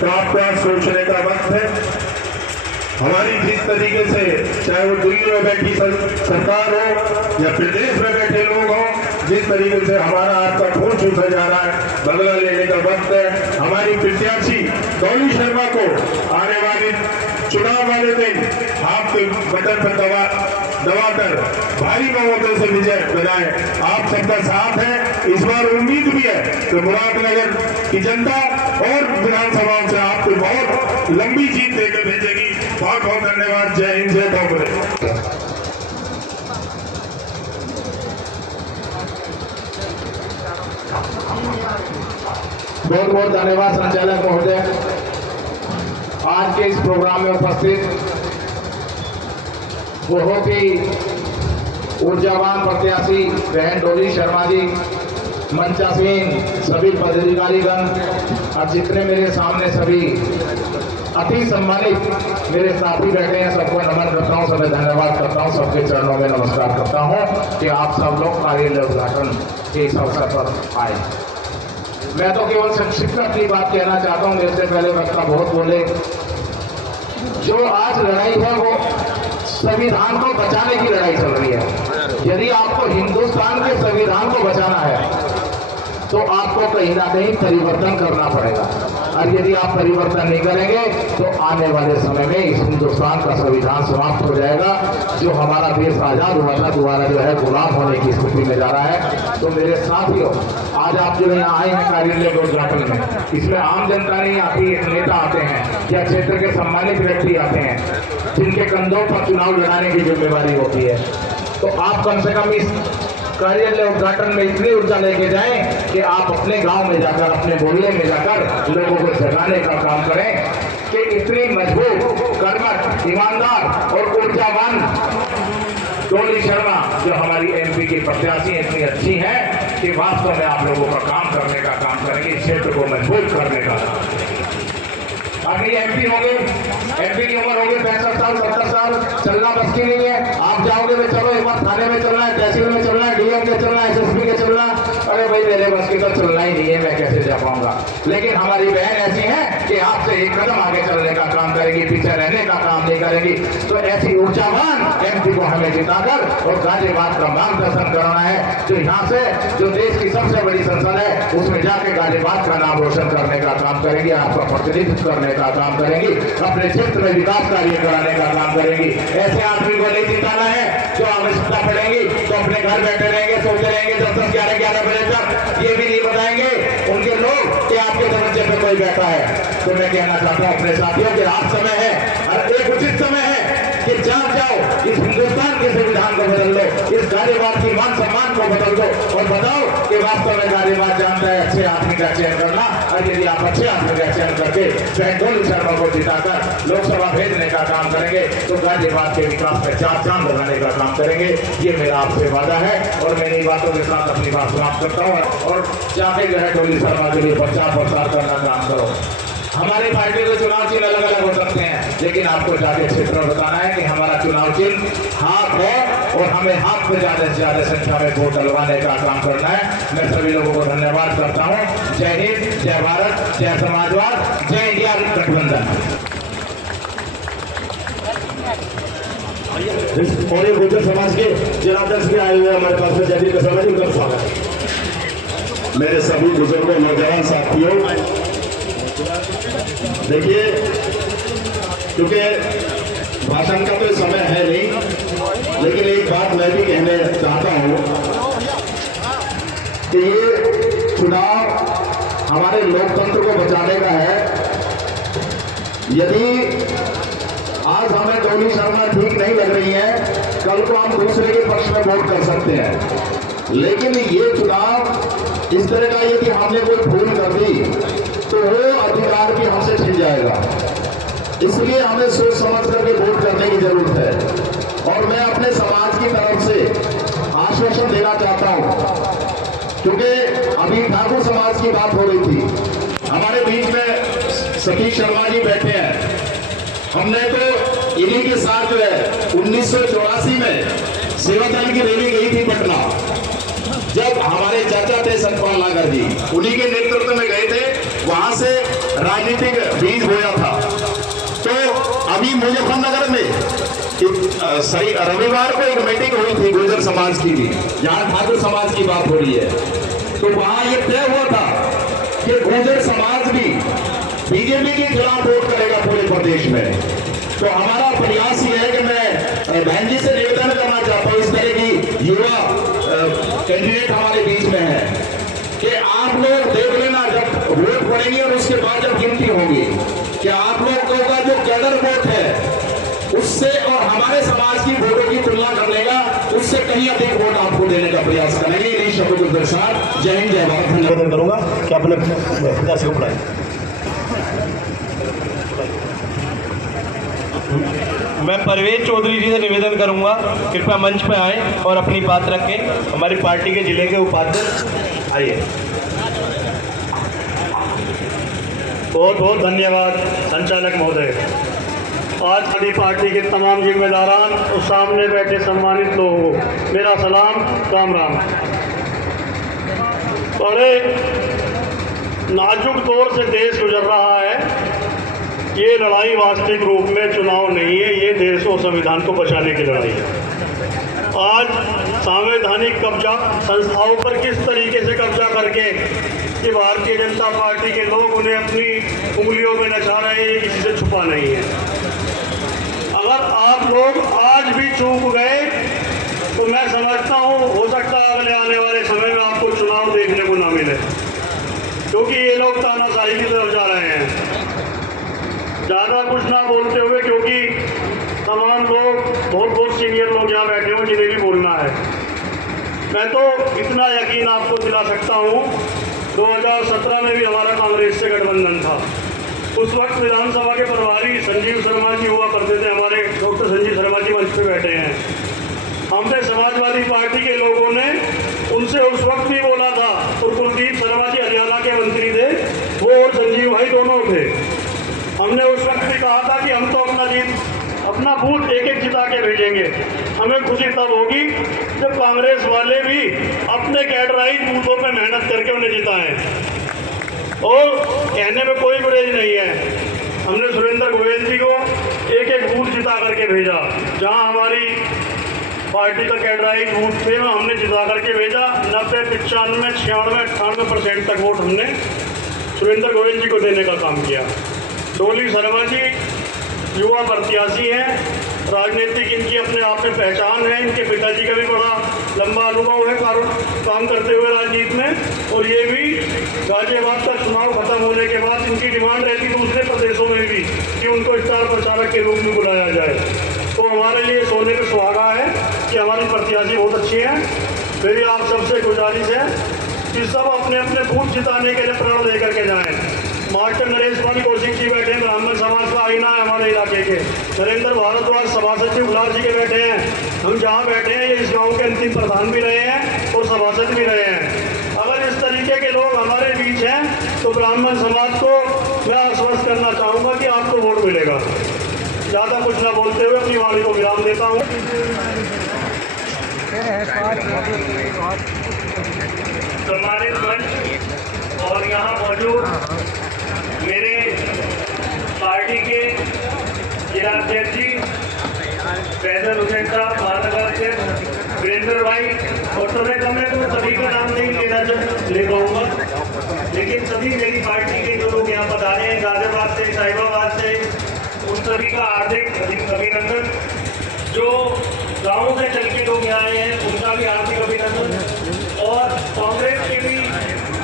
तो आपको आज सोचने का वक्त है। हमारी जिस तरीके से, चाहे वो दिल्ली में बैठी सरकार हो या प्रदेश में बैठे लोग हो, जिस तरीके से हमारा आपका खून चूसा जा रहा है, बदला लेने का वक्त है। हमारी प्रत्याशी डोली शर्मा को आने वाले चुनाव वाले दिन आपके बटन पर दबा दबाकर भारी बहुमतों से विजय बनाए। आप सबका साथ है, इस बार उम्मीद भी है कि मुरादनगर की जनता और विधानसभाओं से आपको बहुत लंबी जीत देकर भेजेगी। बहुत बहुत धन्यवाद। जय हिंद, जय कांग्रेस। बहुत बहुत धन्यवाद संचालक महोदय। आज के इस प्रोग्राम में उपस्थित बहुत ही ऊर्जावान प्रत्याशी बहन डोली शर्मा जी, मंचासीन सभी पदाधिकारीगण और जितने मेरे सामने सभी अति सम्मानित मेरे साथी बैठे हैं, सबको नमन करता हूँ, सबसे धन्यवाद करता हूँ, सबके चरणों में नमस्कार करता हूँ कि आप सब लोग कार्यालय उद्घाटन के इस अवसर पर आए। मैं तो केवल संक्षिप्त में अपनी बात कहना चाहता हूँ, मेरे से पहले वक्ता बहुत बोले। जो आज लड़ाई है वो संविधान को बचाने की लड़ाई चल रही है। यदि आपको हिंदुस्तान के संविधान को बचाना है तो आपको कहीं ना कहीं परिवर्तन करना पड़ेगा, और यदि आप परिवर्तन नहीं करेंगे तो आने वाले समय में इस हिंदुस्तान का संविधान समाप्त हो जाएगा। जो हमारा देश आजाद हुआ था दोबारा जो है गुलाम होने की स्थिति में जा रहा है। तो मेरे साथियों, आज आप जो यहाँ आए हैं कार्यालय के उद्घाटन में, इसमें आम जनता नहीं आती, एक नेता आते हैं या क्षेत्र के सम्मानित व्यक्ति आते हैं जिनके कंधों पर चुनाव लड़ाने की जिम्मेवारी होती है। तो आप कम से कम इस कार्यालय उद्घाटन में इतनी ऊर्जा लेके जाएं कि आप अपने गांव में जाकर, अपने मोहल्ले में जाकर लोगों को जगाने का काम करें कि इतनी मजबूत, कर्मठ, ईमानदार और ऊर्जावान डोली शर्मा जो हमारी एमपी की प्रत्याशी इतनी अच्छी है कि वास्तव में आप लोगों का काम करने का काम करेंगे, इस क्षेत्र को मजबूत करने का। अभी एमपी होंगे, एमपी की उम्र होगी 65 साल 70 साल, चलना बस की नहीं है। आप जाओगे तो चलो, एक बार थाने में चलना है, तहसील में चलना है, डीएम के चलना है, एसएसपी के चलना। अरे भाई मेरे बस की तो चलना ही नहीं है, मैं कैसे जा पाऊंगा। लेकिन हमारी बहन ऐसी है कि आपसे एक कदम आगे चलने का काम करेगी, पीछे रहने का काम नहीं करेगी। तो ऐसी ऊर्जावान एमपी को हमें जिताकर और गाजियाबाद का मार्गदर्शन करना है। जो यहाँ से जो देश की सबसे बड़ी संसद है उसमें जाके गाजियाबाद का नाम रोशन करने का काम करेंगे, आपका प्रतिनिधित्व करने का काम करेंगे, अपने क्षेत्र में विकास कार्य कराने का काम करेंगे। ऐसे आदमी को नहीं जिताना है जो आवश्यकता पड़ेगी तो अपने घर बैठे रहेंगे, सोते रहेंगे 10-10, 11-11 बजे तक, ये भी नहीं बताएंगे उनके लोग कि आपके दरवाजे पे कोई बैठा है। तो मैं कहना चाहता हूँ अपने साथियों कि आप समय है और एक उचित समय है कि जहाँ जाओ इस हिंदुस्तान के संविधान को बदल लो, इस गाजियाबाद की मान सम्मान को बदल दो और बताओ कि वास्तव में गाजियाबाद जानता है अच्छे आदमी का चयन करना। और यदि आप अच्छे आदमी का चयन करके बहन डोली शर्मा को जिताकर लोकसभा भेजने का काम करेंगे तो गाजियाबाद के विकास में 4 चांद लगाने का काम करेंगे। ये मेरा आपसे वादा है और मैं इन बातों के साथ अपनी बात समाप्त करता हूँ। और जाके जो है डोली शर्मा के लिए प्रचार प्रसार करना काम करो। हमारी पार्टी के चुनाव चिन्ह अलग अलग हो सकते हैं, लेकिन आपको जाके क्षेत्र में बताना है कि हमारा चुनाव चिन्ह हाथ है और हमें हाथ में ज्यादा से ज्यादा संख्या में वोट डलवाने का काम करना है। मैं सभी लोगों को धन्यवाद करता हूँ। जय हिंद, जय भारत, जय समाजवाद, जय इंडिया गठबंधन। और ये गुर्जर समाज के जिलाध्यक्ष भी आए हुए हमारे पास में, जयदीप कसरा जी, उनका स्वागत है। मेरे सभी बुजुर्गों, नौजवान साथियों, देखिए क्योंकि भाषण का तो समय है नहीं, लेकिन एक बात मैं भी कहने चाहता हूं कि ये चुनाव हमारे लोकतंत्र को बचाने का है। यदि आज हमें डोली शर्मा ठीक नहीं लग रही है, कल को हम दूसरे के पक्ष में वोट कर सकते हैं। लेकिन ये चुनाव इस तरह का यदि हमने कोई भूल कर दी तो वो अधिकार भी हमसे छिन जाएगा। इसलिए हमें सोच समझ करके वोट करने की जरूरत है। और मैं अपने समाज की तरफ से आश्वासन देना चाहता हूं, क्योंकि अभी ठाकुर समाज की बात हो रही थी, हमारे बीच में सतीश शर्मा जी बैठे हैं। हमने तो इन्हीं के साथ जो है 1984 में सेवा दल की रैली गई थी पटना, जब हमारे चाचा थे सतपाल नागर जी, उन्हीं के नेतृत्व में गए थे, वहां से राजनीतिक बीज बोया था। तो अभी मुजफ्फरनगर में रविवार को एक मीटिंग हुई थी गुर्जर समाज की भी, जहां ठाकुर समाज की बात हो रही है। तो वहां ये तय हुआ था कि गुर्जर समाज भी बीजेपी के खिलाफ वोट करेगा पूरे प्रदेश में। तो हमारा प्रयास ये है कि मैं बहन जी से निवेदन करना चाहता हूँ, इस तरह की युवा कैंडिडेट हमारे बीच में है कि आप लोग देख लेना जब वोट पड़ेंगे और उसके बाद जब गिनती होगी कि आप लोगों का जो कैडर वोट है उससे और हमारे समाज की वोटों की तुलना करने का उससे कहीं अधिक वोट आपको देने का प्रयास करेंगे। इन्हीं शब्दों के साथ जय हिंद जय भारत। निवेदन करूंगा कि अपने पिताश्री को बुलाएं। मैं परवेज चौधरी जी से निवेदन करूंगा कृपया मंच पर आएं और अपनी बात रखें। हमारी पार्टी के जिले के उपाध्यक्ष आइए। बहुत बहुत धन्यवाद संचालक महोदय। आज हमारी पार्टी के तमाम जिम्मेदारान और सामने बैठे सम्मानित लोगों को मेरा सलाम, राम राम। बड़े नाजुक दौर से देश गुजर रहा है। ये लड़ाई वास्तविक रूप में चुनाव नहीं है, ये देश और संविधान को बचाने की लड़ाई है। आज संवैधानिक कब्जा संस्थाओं पर किस तरीके से कब्जा करके कि भारतीय जनता पार्टी के लोग उन्हें अपनी उंगलियों में नचा रहे हैं, ये किसी से छुपा नहीं है। अगर आप लोग आज भी चूक गए तो मैं समझता हूँ हो सकता है अगले आने वाले समय में आपको चुनाव देखने को ना मिले, क्योंकि ये लोग तानाशाही की तरफ जा रहे हैं। ज़्यादा कुछ ना बोलते हुए, क्योंकि तमाम लोग बहुत सीनियर लोग यहाँ बैठे हों जिन्हें भी बोलना है, मैं तो इतना यकीन आपको दिला सकता हूँ 2017 में भी हमारा कांग्रेस से गठबंधन था। उस वक्त विधानसभा के प्रभारी संजीव शर्मा जी हुआ करते थे, हमारे डॉक्टर संजीव शर्मा जी मंच पे बैठे हैं। हमने समाजवादी पार्टी के लोगों ने उनसे उस वक्त भी बोला था, और कुलदीप शर्मा जी हरियाणा के मंत्री थे, वो और संजीव भाई दोनों थे। हमने उस वक्त भी कहा था कि हम तो अपना बूथ एक एक जिता के भेजेंगे। हमें खुशी तब होगी जब कांग्रेस वाले भी अपने कैडराइज बूथों पे मेहनत करके उन्हें जिताएं। और कहने में कोई गुरेज नहीं है, हमने सुरेंद्र गोयल जी को एक एक बूथ जिता करके भेजा। जहां हमारी पार्टी का कैडराइज बूथ थे हमने जिता करके भेजा। 90, 95, 96, 98% तक वोट हमने सुरेंद्र गोयल जी को देने का काम किया। डोली शर्मा जी युवा प्रत्याशी हैं, राजनीतिक इनकी अपने आप में पहचान है। इनके पिताजी का भी बड़ा लंबा अनुभव है काम करते हुए राजनीति में, और ये भी गाजियाबाद का चुनाव खत्म होने के बाद इनकी डिमांड रहती दूसरे प्रदेशों में भी कि उनको स्टार प्रचारक के रूप में बुलाया जाए। तो हमारे लिए सोने पे सुहागा है कि हमारी प्रत्याशी बहुत अच्छी हैं। मेरी आप सबसे गुजारिश है कि सब अपने अपने बूथ जिताने के लिए प्रण लेकर के जाएँ। मास्टर नरेश पाल कौशिक जी बैठे हैं, ब्राह्मण समाज का आईना है हमारे इलाके के। नरेंद्र भारद्वाज सभासद जी गुलाब जी के बैठे हैं। हम जहाँ बैठे हैं ये इस गांव के अंतिम प्रधान भी रहे हैं और सभासद भी रहे हैं। अगर इस तरीके के लोग हमारे बीच हैं तो ब्राह्मण समाज को मैं आश्वस्त करना चाहूँगा कि आपको वोट मिलेगा। ज़्यादा कुछ ना बोलते हुए अपनी वाणी को विराम देता हूँ। सम्मानित मंच और यहाँ मौजूद मेरे पार्टी के जिलाध्यक्ष जी फैजल हुसैन साहब, महानगर अध्यक्ष वीरेंद्र भाई, और समय कम है तो सभी का नाम नहीं ले पाऊंगा, लेकिन सभी मेरी पार्टी के जो लोग यहाँ पधारे हैं गाजियाबाद से, साहिबाबाद से, उन सभी का हार्दिक अभिनंदन। जो गाँव से चल के लोग यहाँ आए हैं उनका भी हार्दिक अभिनंदन, और कांग्रेस के भी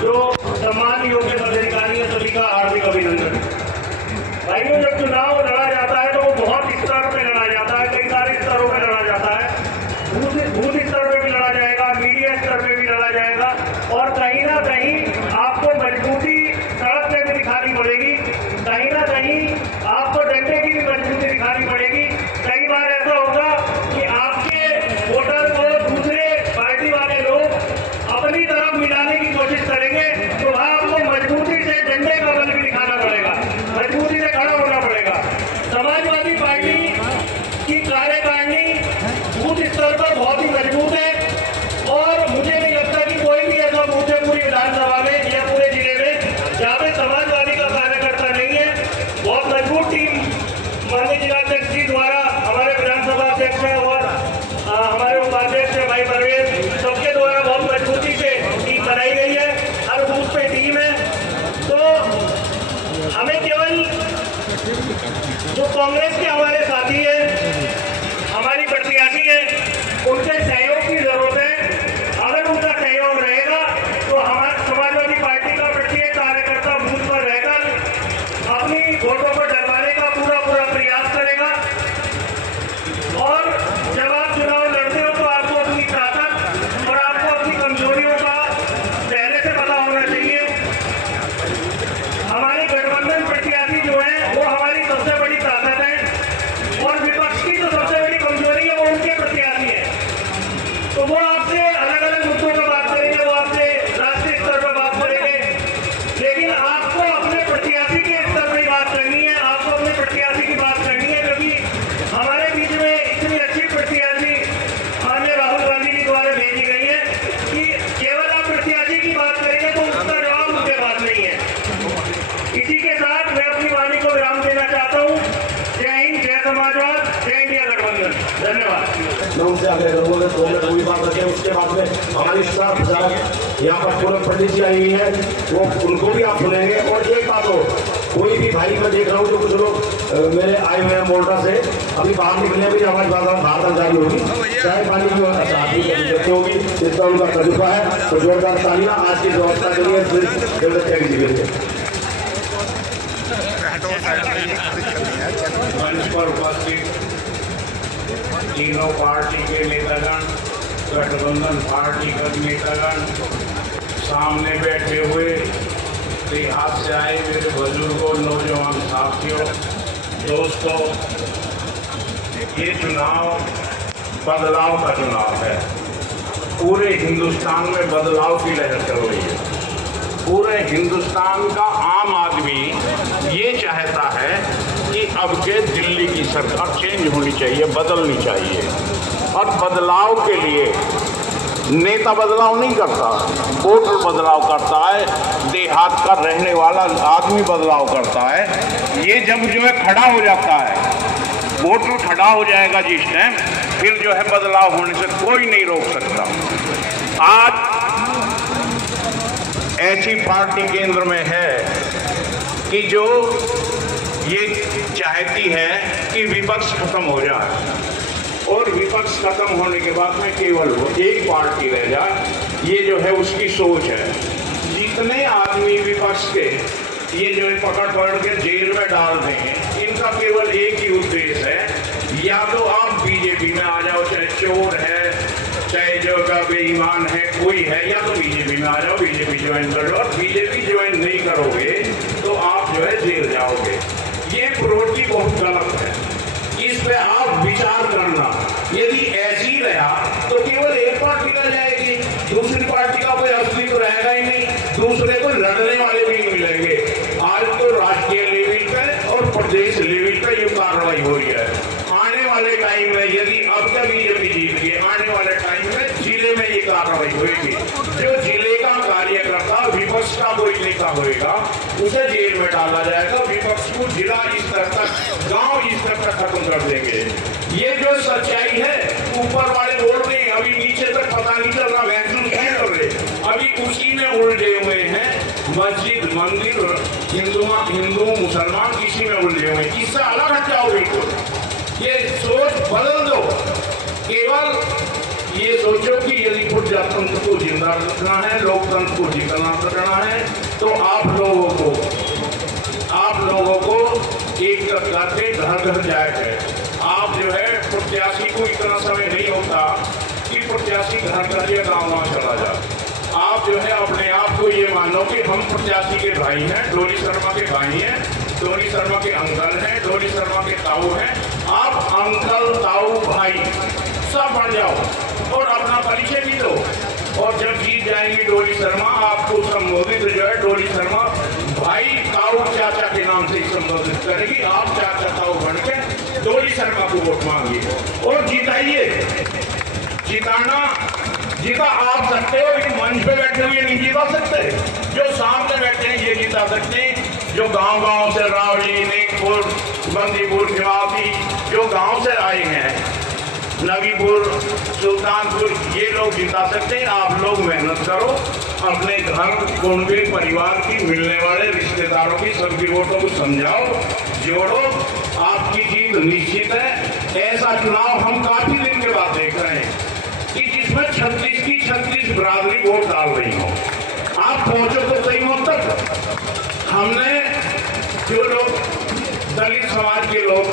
जो सम्मान योग्य पदाधिकारी है सभी का हार्दिक अभिनंदन। भाइयों, जब चुनाव लड़ा जाता है तो वो बहुत स्तर पे लड़ा जाता है, कई सारे स्तरों पे लड़ा जाता है। बूथ स्तर पे भी लड़ा जाएगा, मीडिया स्तर पे भी लड़ा जाएगा, और कहीं ना कहीं आपको मजबूती सड़क पे भी दिखानी पड़ेगी, कहीं ना कहीं आपको डंडे की भी मजबूती दिखानी पड़ेगी। कई बार ऐसा होगा कि आपके वोटर को दूसरे पार्टी वाले लोग अपनी तरफ मिलाने की कोशिश करेंगे, तो वहाँ आपको मजबूती से डंडे का बल भी दिखाना पड़ेगा, मजबूती से खड़ा होना पड़ेगा। समाजवादी पार्टी की कार्यकारिणी बूथ स्तर पर बहुत ही मजबूत है, और मुझे नहीं लगता कि कोई भी ऐसा बूथ है पूरी विधानसभा में या पूरे जिले में जहाँ पे समाजवादी का कार्यकर्ता नहीं है। बहुत मजबूत टीम माननीय जिलाध्यक्ष जी द्वारा, हमारे विधानसभा अध्यक्ष हैं और हमारे उपाध्यक्ष भाई परवेज, सबके द्वारा बहुत मजबूती से टीम बनाई गई है। हर बूथ पे टीम है। तो हमें केवल जो कांग्रेस के हमारे साथी हैं, हमारी उनके सहयोग की जरूरत है। अगर उनका सहयोग रहेगा तो हमारी समाजवादी पार्टी का प्रत्येक कार्यकर्ता बूथ पर रहकर अपनी वोटों को डरवाने का पूरा प्रयास करेगा। और जब आप चुनाव लड़ते हो तो आपको अपनी ताकत और आपको अपनी कमजोरियों का पहले से पता होना चाहिए। हमारे गठबंधन प्रत्याशी जो है वो हमारी सबसे बड़ी ताकत है और विपक्ष की जो सबसे बड़ी कमजोरी है वो उनके प्रत्याशी है। तो वो आपसे अलग अलग मुद्दों पर बात करेंगे, वो आपसे राष्ट्रीय स्तर पर बात करेंगे, लेकिन आपको अपने प्रत्याशी के स्तर पर बात करनी है, आपको अपने प्रत्याशी की बात करनी है। क्योंकि हमारे बीच में इतनी अच्छी प्रत्याशी माननीय राहुल गांधी जी द्वारा भेजी गई है कि केवल आप प्रत्याशी की बात करेंगे तो उसका जवाब उनके पास नहीं है। इसी के साथ मैं अपनी वाणी को विराम देना चाहता हूँ। जय हिंद, जय समाजवाद, जय इंडिया गठबंधन। धन्यवाद। मैं उनसे आग्रह करूंगा 2 मिनट पूरी बात रखें। उसके बाद में हमारी स्टार प्रचारक यहाँ पर पूरब पंडित जी आई हुई है, वो उनको भी आप सुनेंगे। और एक बात हो, कोई भी भाई मैं देख रहा हूँ जो कुछ लोग मेरे आए हुए हैं मोल्टा से, अभी बाहर निकलने भी आवाज बाहर तक जारी होगी, चाय पानी की व्यवस्था होगी, जितना उनका तजुर्बा है। तो जोरदार तालियां आज की व्यवस्था के लिए देवदत्त जी के लिए। मंच पर उपस्थित तीनों पार्टी के नेतागण, गठबंधन पार्टी के नेतागण, सामने बैठे हुए देहात से आए मेरे बुजुर्गों, नौजवान साथियों, दोस्तों, ये चुनाव बदलाव का चुनाव है। पूरे हिंदुस्तान में बदलाव की लहर चल रही है। पूरे हिंदुस्तान का आम आदमी ये चाहता है कि अब के दिल्ली की सरकार चेंज होनी चाहिए, बदलनी चाहिए। और बदलाव के लिए नेता बदलाव नहीं करता, वोटर बदलाव करता है, देहात का रहने वाला आदमी बदलाव करता है। ये जब जो है खड़ा हो जाता है, वोटर खड़ा हो जाएगा जिस टाइम, फिर जो है बदलाव होने से कोई नहीं रोक सकता। आज ऐसी पार्टी केंद्र में है कि जो ये चाहती है कि विपक्ष खत्म हो जाए और विपक्ष खत्म होने के बाद में केवल वो एक पार्टी रह जाए। ये जो है उसकी सोच है। जितने आदमी विपक्ष के ये जो है पकड़ के जेल में डाल देंगे, इनका केवल एक ही उद्देश्य है, या तो आप बीजेपी में आ जाओ, चाहे चोर है, चाहे जो का बेईमान है कोई है, या तो बीजेपी में आ जाओ, बीजेपी ज्वाइन कर लो। और बीजेपी ज्वाइन नहीं करोगे तो आप जो है जेल जाओगे। ये प्रवृत्ति बहुत गलत है, इस पे आप विचार करना। यदि ऐसी रहा तो केवल एक पार्टी रह जाएगी, दूसरी पार्टी का कोई अस्तित्व रहेगा ही नहीं, दूसरे को लड़ने वाले भी नहीं मिलेंगे। आज तो राष्ट्रीय लेवल पे और प्रदेश लेवल पे ये कार्रवाई हो रही है। आने वाले टाइम में यदि अब तक बीजेपी जीत गई, आने वाले टाइम में जिले में ये कार्रवाई होगी। जो जिले का कार्यकर्ता विपक्ष का कोई नेता होगा उसे जेल में डाला जाएगा। विपक्ष को जिला स्तर तक, गांव स्तर तक खत्म कर देंगे। ये जो सच्चाई है, ऊपर वाले बोल रहे हैं, अभी नीचे तक पता नहीं चल रहा, महसूस नहीं कर रहे, अभी उसी में उलझे हुए हैं। मस्जिद, मंदिर, हिंदू मुसलमान इसी में उलझे हुए हैं। इससे अलग हट जाओ, बिल्कुल ये सोच बदल दो। केवल ये सोचो कि यदि प्रजातंत्र को जिंदा रखना है, लोकतंत्र को जिंदा रखना है, तो आप लोगों को एक करके घर घर जाए है। आप जो है प्रत्याशी को इतना समय नहीं होता कि प्रत्याशी घर घर या गाँव चला जाए। आप जो है अपने आप को ये मानो कि हम प्रत्याशी के भाई हैं, डोली शर्मा के भाई हैं, डोली शर्मा के अंकल हैं, डोली शर्मा के ताऊ हैं। आप अंकल, ताऊ, भाई सब बन जाओ और अपना परिचय भी दो। और जब जीत जाएंगे डोली शर्मा, आपको संबोधित जो है डोली शर्मा भाई, ताऊ, चाचा के नाम से संबोधित करेगी। आप चाचा, ताऊ बन के डोली शर्मा को वोट मांगिए और जिताइए। जीता आप सकते हो, लेकिन मंच पे बैठे हुए नहीं जीता सकते। जो सामने बैठे हैं ये जीता सकते हैं। जो गांव से रावली, नेकपुर, बंदीपुर, निवासी जो गांव से आए हैं, नबीपुर, सुल्तानपुर, ये लोग जिता सकते हैं। आप लोग मेहनत करो, अपने घर, कुंडली, परिवार की, मिलने वाले रिश्तेदारों की, सबकी वोटों को समझाओ, जोड़ो, आपकी जीत निश्चित है। ऐसा चुनाव हम काफी दिन के बाद देख रहे हैं। 36 की 36 बरादरी वोट डाल रही हो। आप पहुंचो तो सही वक्त तक। हमने जो लोग दलित समाज के लोग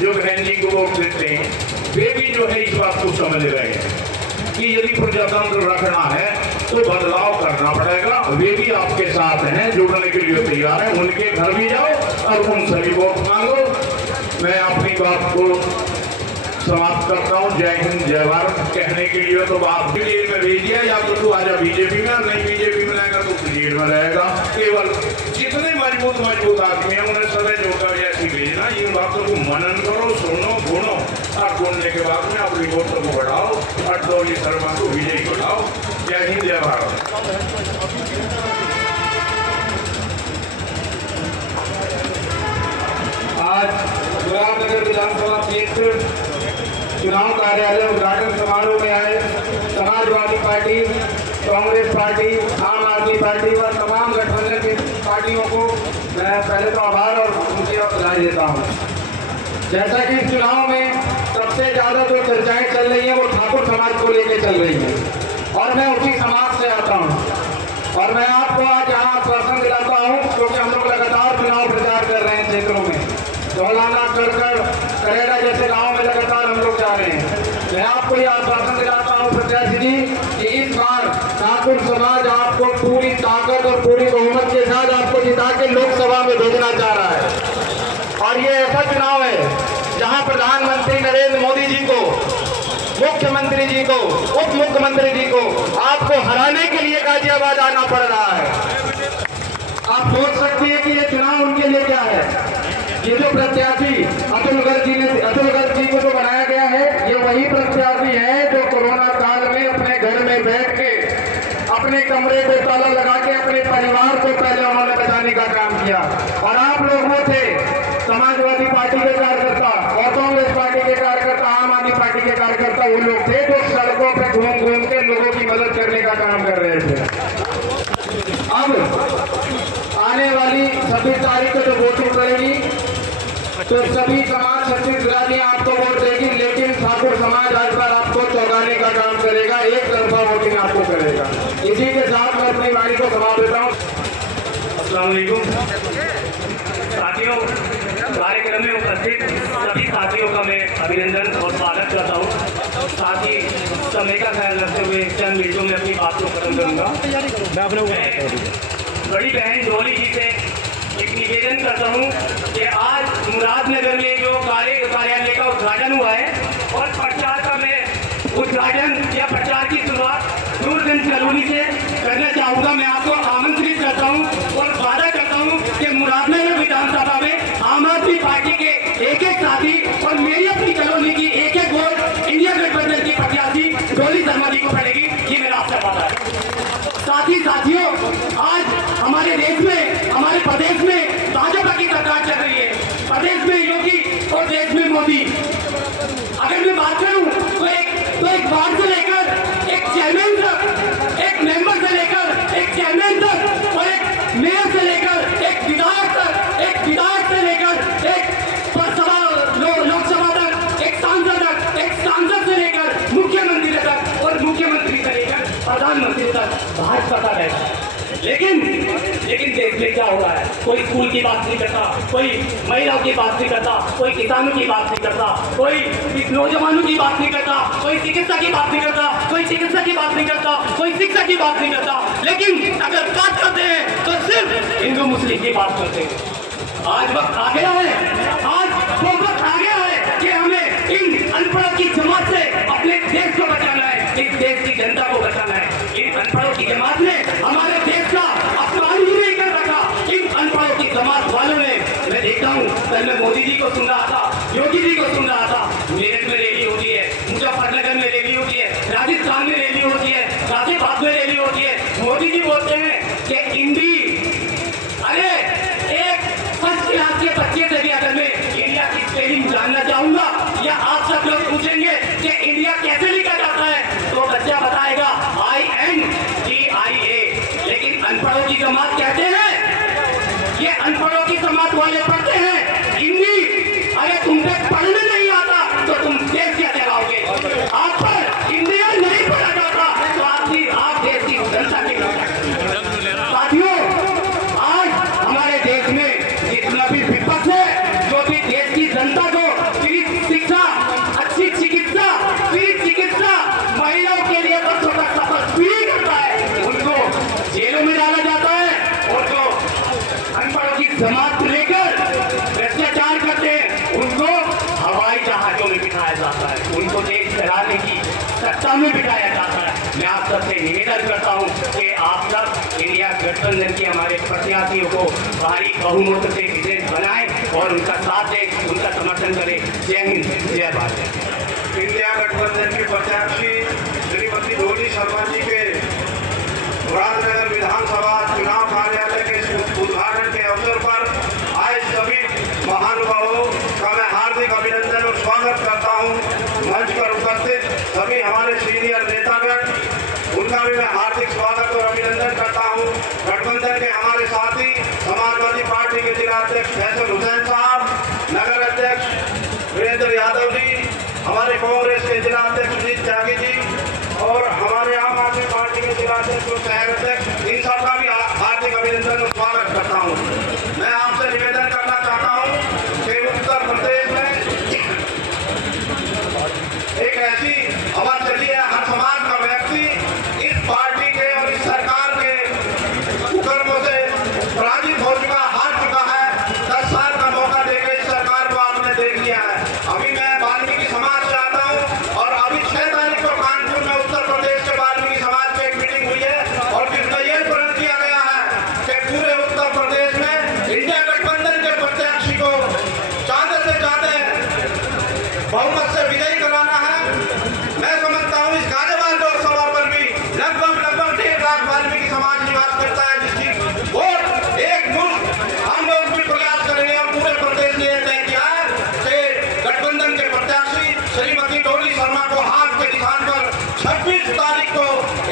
जो बहन जी को वोट देते हैं, वे भी जो है इस बात को समझ रहे हैं कि यदि प्रजातंत्र रखना है तो बदलाव करना पड़ेगा। वे भी आपके साथ हैं, जुड़ने के लिए तैयार हैं। उनके घर भी जाओ और उनसे भी वोट मांगो। मैं अपनी बात को समाप्त करता हूँ। जय हिंद जय भारत कहने के लिए तो बात जेल में भेज दिया, या तो तू आजा बीजेपी में, नहीं बीजेपी में रहेगा तो जेल में रहेगा। केवल जितने मजबूत आदमी हैं उन्हें सदा जोड़कर ऐसी भेजना। इन बातों को मनन करो, सुनो, गुनो, और गुनने के बाद में अपनी वोटों को बढ़ाओ और डॉली शर्मा को विजयी बनाओ। जय हिंद जय भारत। आज मुरादनगर विधानसभा क्षेत्र चुनाव कार्यालय उद्घाटन समारोह में आए समाजवादी पार्टी, कांग्रेस पार्टी, आम आदमी पार्टी व तमाम गठबंधन की पार्टियों को मैं पहले तो आभार और उनकी बधाई देता हूँ। जैसा कि इस चुनाव में सबसे ज्यादा जो चर्चाएं चल रही हैं वो ठाकुर समाज को लेकर चल रही हैं, और मैं उसी समाज से आता हूँ। और मैं आपको आज यहाँ आश्वासन दिलाता हूँ, क्योंकि हम लोग लगातार चुनाव प्रचार कर रहे हैं क्षेत्रों में, दौलाना, कड़कर, करेड़ा जैसे गाँव में लगातार हम लोग जा रहे हैं। मैं आपको ये आश्वासन दिलाता हूँ प्रत्याशी जी कि इस बार ठाकुर समाज आपको पूरी ताकत और पूरी बहुमत के साथ आपको जिता के लोकसभा में भेजना चाह रहा है। और ये ऐसा चुनाव है जहां प्रधानमंत्री नरेंद्र मोदी जी को, मुख्यमंत्री जी को, उप मुख्यमंत्री जी को आपको हराने के लिए गाजियाबाद आना पड़ रहा है। आप सोच सकते हैं कि ये चुनाव उनके लिए क्या है। ये जो प्रत्याशी अतुल गर्ग जी को जो बनाया गया है, ये वही प्रत्याशी है जो कोरोना काल में अपने घर में बैठ के अपने कमरे को ताला लगा के अपने परिवार को पहले उन्होंने बचाने का काम किया। और आप लोग वो थे, समाजवादी पार्टी के कार्यकर्ता और कांग्रेस पार्टी के कार्यकर्ता, आम आदमी पार्टी के कार्यकर्ता वो लोग थे जो सड़कों पर घूम के लोगों की मदद करने का काम कर रहे थे। अब आने वाली 26 तारीख को जो वोटिंग करेगी तो सभी समाज 26 बिरादियां आपको वोट देगी, लेकिन ठाकुर समाज आज बार आपको चौंकाने का काम करेगा, एक तरफा वोटिंग आपको करेगा। इसी के साथ मैं अपनी वाणी को समाप्त देता हूँ। अस्सलाम वालेकुम साथियों, कार्यक्रम में उपस्थित सभी साथियों का मैं अभिनंदन और स्वागत करता हूँ। साथ ही समय का ख्याल रखते हुए चंद मिनटों में अपनी बात को खत्म करूँगा। बड़ी बहन डोली जी से एक निवेदन करता हूँ कि आज मुरादनगर में जो कार्यालय का उद्घाटन हुआ है और प्रचार का मैं उद्घाटन या प्रचार की शुरुआत दूरगंज कॉलोनी से करना चाहूँगा। मैं आपको आमंत्रित करता हूँ और वादा करता हूँ कि मुरादनगर विधानसभा में आम आदमी पार्टी के एक साथी और मेरी अपनी कॉलोनी की एक वोट इंडिया गठबंधन की प्रत्याशी डोली शर्मा जी को पड़ेगी। ये मेरा आपसे वादा है। साथियों, आज हमारे देश में, हमारे प्रदेश में भाजपा की सरकार चल रही है। प्रदेश में योगी और देश में मोदी। अगर मैं बात करूं तो एक वार्ड से लेकर एक चेयरमैन तक, एक मेंबर से लेकर एक चेयरमैन तक, और एक मेयर से लेकर एक विधायक तक, एक विधायक से लेकर एक लोकसभा तक, एक सांसद तक, एक सांसद से लेकर मुख्यमंत्री तक, और मुख्यमंत्री से लेकर प्रधानमंत्री तक भाजपा का है। लेकिन देश में क्या हो रहा है? कोई स्कूल की बात नहीं करता, कोई महिलाओं की बात नहीं करता, कोई किसानों की बात नहीं करता, कोई नौजवानों की बात नहीं करता, कोई चिकित्सा की बात नहीं करता, कोई चिकित्सा की बात नहीं करता, कोई शिक्षा की बात नहीं करता। लेकिन अगर बात करते हैं तो सिर्फ हिंदू मुस्लिम की बात करते हैं। आज वक्त आ गया है, आज वो वक्त आ गया है कि हमें इन अनपढ़ों की जमात से अपने देश को बचाना है, इस देश की जनता को बचाना है। इन अनपढ़ों की जमात ने हमारे देश का अपमान ही नहीं कर रखा। इन अनपढ़ों की जमात वालों ने, मैं देखता हूँ, कल मैं मोदी जी को सुन रहा था, योगी जी को सुन रहा था, मेरठ में रैली होती है, मुजफ्फरनगर में रैली होती है, राजस्थान में रैली होती है, गाजियाबाद में रैली होती है। मोदी जी बोलते हैं कि हिंदी, अरे एक फर्स्ट क्लास के बच्चे से भी अगर मैं इंडिया की स्पेलिंग जानना चाहूंगा या आप सब लोग पूछेंगे कि इंडिया कैसे लिखा जाता है, तो बच्चा बताएगा INDIA। लेकिन अनपढ़ों की जमात कहते हैं, ये अनपढ़ों की जमात वाले पढ़ते हैं हिंदी। अरे तुमसे पढ़ने नहीं आता तो तुम देश क्या चलाओगे? आप पर इंडिया नहीं समाज को लेकर भ्रष्टाचार करते हैं उनको हवाई जहाजों में बिठाया जाता है, उनको देश चलाने की सत्ता में बिठाया जाता है। मैं आप सबसे निवेदन करता हूं कि आप सब इंडिया गठबंधन के हमारे प्रत्याशियों को भारी बहुमत से विजयी बनाएं और उनका साथ दें, उनका समर्थन करें। जय हिंद, जय भारत। इंडिया गठबंधन की प्रत्याशी श्रीमती डोली शर्मा जी के मुरादनगर विधानसभा चुनाव कार्यालय के उद्घाटन के अवसर पर आए सभी महानुभावों का मैं हार्दिक अभिनंदन और स्वागत करता हूं। मंच पर उपस्थित सभी हमारे सीनियर नेतागण, उनका भी मैं हार्दिक स्वागत और अभिनंदन करता हूं। गठबंधन के हमारे साथी समाजवादी पार्टी के जिला अध्यक्ष फैसल हुसैन साहब, नगर अध्यक्ष वीरेंद्र यादव जी, हमारे कांग्रेस के जिला अध्यक्ष सुनील त्यागी जी और हमारे आम आदमी पार्टी के जिला अध्यक्ष और शहर अध्यक्ष, इन सबका भी हार्दिक अभिनंदन और स्वागत करता हूं। मैं आपसे निवेदन करना चाहता हूं कि उत्तर प्रदेश में एक ऐसी हवा चली है, हर समाज का व्यक्ति इस पार्टी के और इस सरकार के कुकर्मों से पराजित हो चुका, हार चुका है। 10 साल का मौका देकर इस सरकार को आपने देख लिया है। अभी मैं वाल्मीकि समाज से आता हूं और अभी 6 तारीख को कानपुर में उत्तर प्रदेश के वाल्मीकि समाज की एक मीटिंग हुई है और जिसमें यह प्रण किया गया है कि पूरे उत्तर प्रदेश में इंडिया गठबंधन के प्रत्याशी को ज्यादा से ज्यादा बहुमत से विजयी कराना है। मैं समझता हूं इस गाजियाबाद लोकसभा पर भी लगभग 1.5 लाख वाल्मीकि समाज निवास करता है, जिसकी वोट एक मुश्त हम लोग भी प्रयास करेंगे और पूरे प्रदेश ने तय किया है कि गठबंधन के प्रत्याशी श्रीमती डोली शर्मा को हाथ के निशान पर 26 तारीख को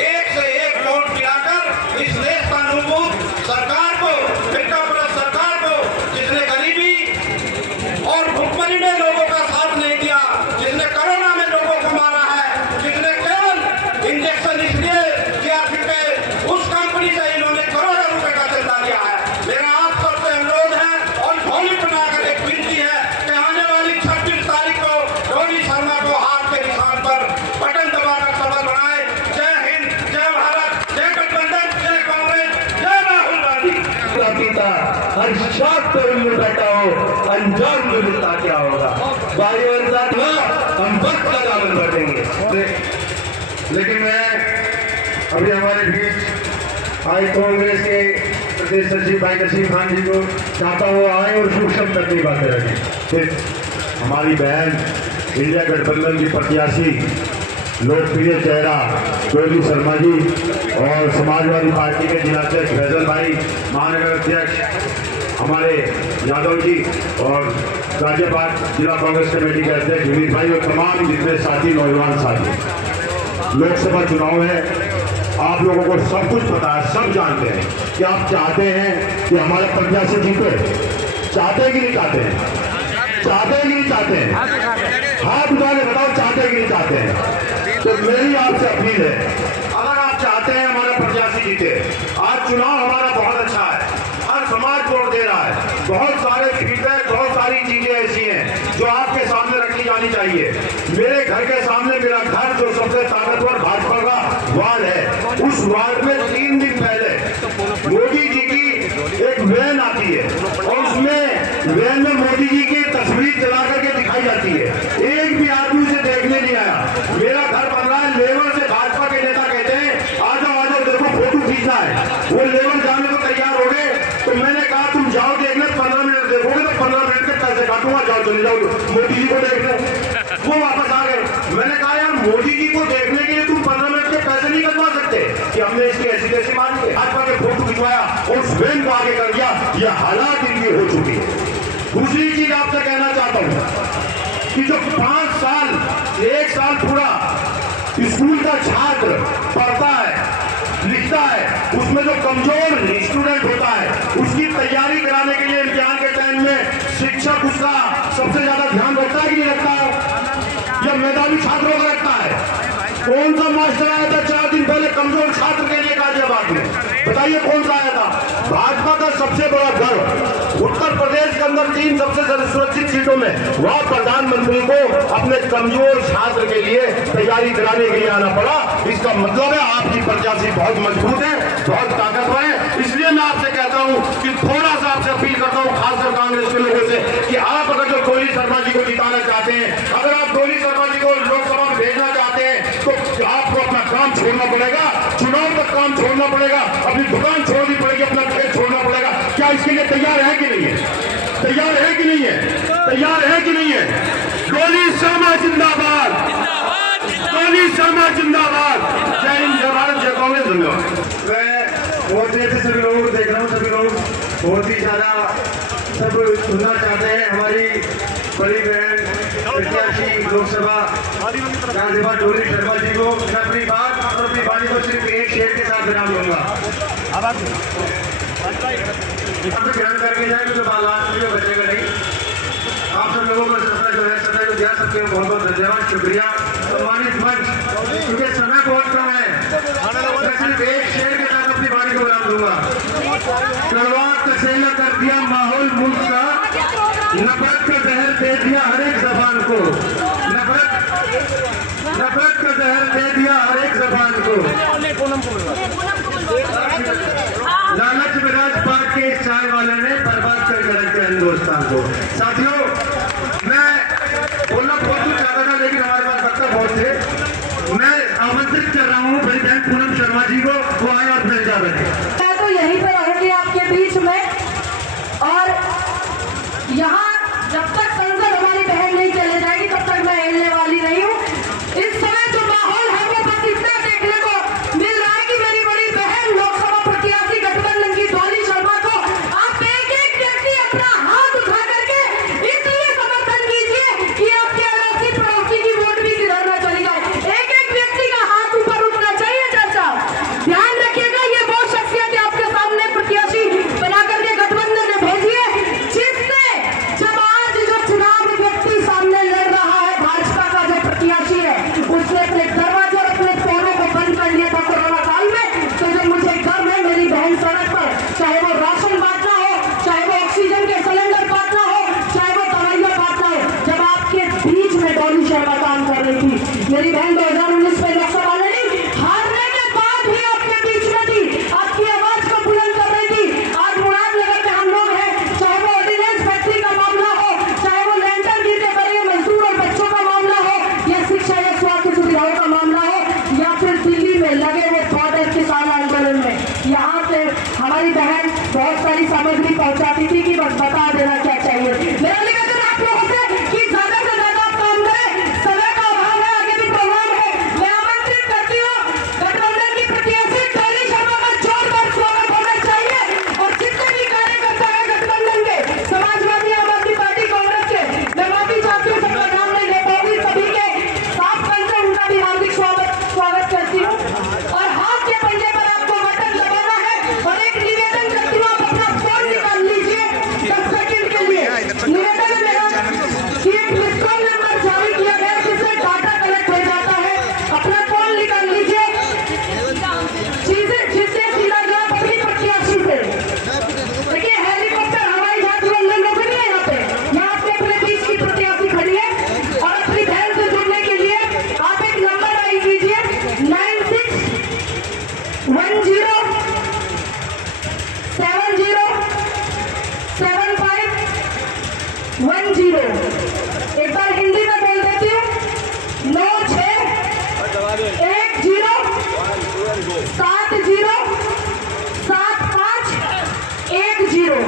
1 से 1 वोट गिराकर इस देश का नुबूत सरकार को, मिर्जापुर सरकार को, जिसने गरीबी और भुखमरी में लोगों का साथ नहीं दिया, जिसने कोरोना में लोगों को मारा है, जिसने केवल इंजेक्शन इसलिए किया क्योंकि उस कंपनी से इन्होंने करोड़ों रुपए का चंदा लिया है। मेरा आप सबसे अनुरोध है और झोली बनाकर एक विनती है कि आने वाली 26 तारीख को डोली शर्मा को हाथ के निशान पर बटन दबाकर सफल बनाए। जय हिंद, जय भारत, जय गठबंधन, जय कांग्रेस, जय राहुल गांधी। हर शाख पे उल्लू बैठा हो, अंजाम में मिलता क्या होगा। हम वक्त का दामन भर देंगे। लेकिन मैं अभी हमारे बीच आए कांग्रेस के प्रदेश सचिव भाई नसीम खान जी को चाहता हूँ आए और सूक्ष्म तक की बातें रखें। फिर हमारी बहन इंडिया गठबंधन की प्रत्याशी लोकप्रिय चेहरा डोली शर्मा जी और समाजवादी पार्टी के जिला अध्यक्ष फैजल भाई, महानगर अध्यक्ष हमारे यादव जी और गाजियाबाद जिला कांग्रेस कमेटी के अध्यक्ष विनीत भाई और तमाम जितने साथी नौजवान साथी। लोकसभा चुनाव है, आप लोगों को सब कुछ पता है, सब जानते हैं कि आप चाहते हैं कि हमारे प्रत्याशी जीते। चाहते हैं कि नहीं चाहते हैं? चाहते हैं कि नहीं चाहते हैं? हाथ उठा के बताओ, चाहते हैं कि नहीं चाहते हैं? तो मेरी आपसे अपील है, अगर आप चाहते हैं हमारा प्रत्याशी जीते, आज चुनाव हमारा बहुत अच्छा है, हर समाज वोट दे रहा है, बहुत सारे फीडबैक, बहुत सारी चीजें ऐसी हैं जो आपके सामने रखी जानी चाहिए। मेरे घर के सामने मेरा घर जो सबसे ताकतवर भाजपा का वार्ड है, उस वार्ड में 3 दिन पहले मोदी जी की एक वैन आती है और उसमें वैन में मोदी जी की तस्वीर जला करके दिखाई जाती है। एक भी आदमी उसे देखने नहीं आया। मेरा घर बन रहा है, लेबर से भाजपा के नेता कहते हैं आ जाओ देखो फोटो खींचना है। वो लेबर जाने को तैयार हो गए, तो मैंने कहा तुम जाओ देखने, 15 मिनट देखोगे तो 15 मिनट के पैसे काटूंगा, जाओ चले जाओ मोदी जी को देखने। वो वापस आ गए। मैंने कहा यार मोदी जी को देखने के लिए तुम 15 मिनट के पैसे नहीं कटवा सकते कि हमने इसकी ऐसी तैसी मानी है। भाजपा के फोटो खिंचवाया और उस वैन को आगे कर दिया। ये हालात इनकी हो चुकी है। दूसरी चीज आपसे कहना चाहता हूं कि जो 5 साल 1 साल पूरा स्कूल का छात्र पढ़ता है, लिखता है, उसमें जो कमजोर स्टूडेंट होता है उसकी तैयारी कराने के लिए इम्तिहान के टाइम में शिक्षक उसका सबसे ज्यादा ध्यान रखता है कि नहीं रखता है? या मेधावी छात्रों का रखता है? कौन सा मास्टर आया था 4 दिन पहले कमजोर छात्र के लिए गाजियाबाद में? बताइए कौन सा आया था? भाजपा का सबसे बड़ा गर्व, उत्तर प्रदेश के अंदर 3 सबसे सुरक्षित सीटों में वहां प्रधानमंत्री को अपने कमजोर छात्र के लिए तैयारी कराने के लिए आना पड़ा। इसका मतलब है आपकी प्रत्याशी बहुत मजबूत है, बहुत ताकतवर है। इसलिए मैं आपसे कहता रहा हूं कि थोड़ा सा आपसे अपील करता हूं, खासकर कांग्रेस के लोगों से, कि आप अगर जो डोली शर्मा जी को जिताना चाहते हैं, अगर आप डोली शर्मा जी को लोकसभा में भेजना चाहते हैं, तो आपको अपना काम छोड़ना पड़ेगा, चुनाव तक काम छोड़ना पड़ेगा, अपनी दुकान छोड़नी पड़ेगी, अपना खेत छोड़ना पड़ेगा। क्या इसके लिए तैयार है कि नहीं है? तैयार है कि नहीं है? तैयार है कि नहीं है? डोली शर्मा जिंदाबाद, डोली शर्मा जिंदाबाद। जय हिंद, जय भारत, जय कांग्रेस। धन्यवाद। मैं बहुत देर से सभी लोगों को देख रहा हूँ, सभी लोग बहुत ही ज्यादा सब सुनना चाहते हैं हमारी बड़ी बहन प्रत्याशी लोकसभा राज्यसभा डोली शर्मा जी को। मैं अपनी बात और अपनी वाणी को सिर्फ एक शेर के साथ विराम दूंगा। ध्यान करके जाए तो बालात में बचेगा नहीं। आप सब लोगों का सफर जो है समय को दिया, सबके बहुत बहुत धन्यवाद, शुक्रिया। सम्मानित मंच, क्योंकि समय बहुत कम है, मैं सिर्फ एक शेर के साथ अपनी वाणी को विराम दूंगा। कड़वा कसेला कर दिया माहौल मुल्क का, नफरत का जहर दे दिया हर एक जबान को, नफरत का जहर दे दिया हर एक जबान को, लालच में राजपाट के इस चाय वाले ने बर्बाद करके रख दिया हिंदुस्तान को। साथियों, मैं बोलना बहुत कुछ चाहता था, लेकिन हमारे पास वक्त बहुत थे। मैं आमंत्रित कर रहा हूँ मेरी बहन पूनम शर्मा जी को, वो आए और फिर जा रहे। मैं तो यहीं पर रहूंगी आपके बीच में, और यहाँ जब तक संसद हमारी बहन नहीं चले जाएगी तब तक मैं हिलने वाली नहीं हूँ। इस समय जो माहौल है वो बस इतना देखने को मिल रहा है कि मेरी बड़ी बहन लोकसभा प्रत्याशी गठबंधन की डोली शर्मा को आप एक एक व्यक्ति अपना हाथ उठा करके इसलिए समर्थन कीजिए कि आपके अड़ोसी पड़ोसी की वोट भी किधर न चली जाए। एक एक व्यक्ति का हाथ ऊपर उठना चाहिए। चाचा ध्यान रखिएगा, ये वो शख्सियत आपके सामने प्रत्याशी बना करके गठबंधन ने भेजी है, जिसने जब आज जो चुनाव व्यक्ति सामने लड़ रहा है, भाजपा का जो प्रत्याशी है, उसने अपने दरवाजे और अपने फोनों को बंद कर लिया था कोरोना काल में। तो जो मुझे गर्व है, मेरी बहन सड़क पर, चाहे वो राशन बांटना हो, चाहे वो ऑक्सीजन के सिलेंडर बांटना हो, चाहे वो दवाइयां बांटना हो, जब आपके बीच में डोली शर्मा काम कर रही थी, मेरी बहन 2019 में लोकसभा लड़ी, हारने के बाद भी आपके बीच में थी, आपकी आवाज को बुलंद कर रही थी। आज मुरादनगर में हम लोग हैं, चाहे वो ऑर्डिनेंस फैक्ट्री का मामला हो, चाहे वो लैंटर गिर के पड़े मजदूर और बच्चों का मामला हो, या शिक्षा या स्वास्थ्य सुविधाओं का मामला हो, या फिर दिल्ली में लगे हुए बॉर्डर किसान आंदोलन में, यहाँ से हमारी बहन बहुत सारी सामग्री पहुंचाती थी कि बस बता देना क्या चाहिए। मेरा निवेदन आप लोगों से कि ज्यादा से ज्यादा आप काम करें, समय का अभाव है, आगे भी प्रोग्राम है। मैं आमंत्रित करती हूँ गठबंधन की प्रत्याशी डोली शर्मा का जोरदार स्वागत होना चाहिए, और जितने भी कार्यकर्ता है गठबंधन के, समाजवादी, आम आदमी पार्टी, कांग्रेस के, मैं माफी चाहती हूँ, सबका नाम नहीं ले पाऊंगी, सभी के साफ मन से उनका भी हार्दिक स्वागत करती हूँ। और हाथ के पंजे पर आपको बटन दबाना है, और एक निवेदन करती हूँ, आप अपना फोन निकाल लीजिए 10 सेकंड के लिए। निवेदन है मेरा कि एक मिस कॉल नंबर जारी किया गया है, जिससे डाटा कलेक्ट हो जाता है, अपना फोन निकाल लीजिए, जिससे सीधा जवाब अपनी प्रत्याशी से। देखिए, हेलीकॉप्टर, हवाई जहाज उड़ाने लोग नहीं है यहाँ पे, यहाँ पे अपने बीच की प्रत्याशी खड़ी है, और अपनी बहन से जुड़ने के लिए आप एक नंबर डायल कीजिए 9610 707510। एक बार हिंदी में बोल देती हूँ, 9610707510।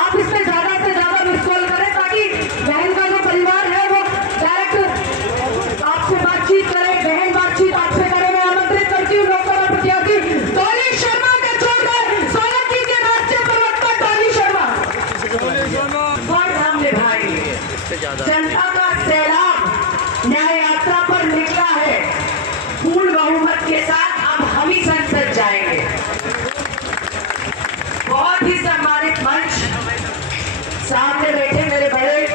आप इसमें ज्यादा से ज्यादा मिस कॉल करें, ताकि बहन का जो परिवार है वो डायरेक्ट आपसे बातचीत करे, बहन बातचीत आपसे करे। मैं आमंत्रित करती हूँ लोकसभा प्रत्याशी डोली शर्मा के छोड़कर स्वागत कीजिए राष्ट्रीय प्रवक्ता डोली शर्मा। और हम निभाएंगे, जनता का सैलाब न्याय यात्रा पर निकला है, पूर्ण बहुमत के साथ अब हम ही संसद जाएंगे। बहुत ही सम्मानित मंच, सामने बैठे मेरे बड़े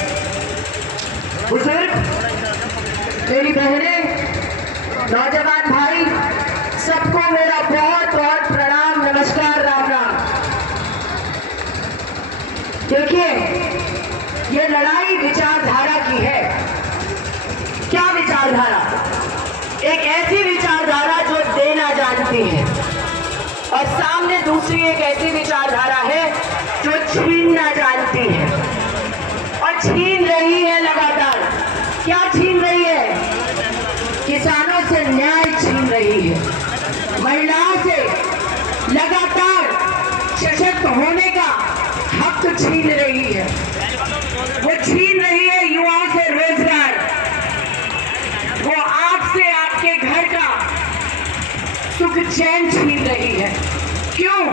बुजुर्ग, मेरी बहनें, नौजवान भाई, सबको मेरा बहुत बहुत प्रणाम, नमस्कार, राम राम। देखिए, ये लड़ाई विचारधारा की है। क्या विचारधारा? एक ऐसी विचारधारा जो देना जानती है और सामने दूसरी एक ऐसी विचारधारा है जो छीनना जानती है और छीन रही है लगातार। क्या छीन रही है? किसानों से न्याय छीन रही है, महिलाओं से लगातार सशक्त होने का हक छीन रही है, वो छीन रही है युवाओं से रोजगार, वो आपसे आपके घर का सुख चैन छीन रही है। क्यों?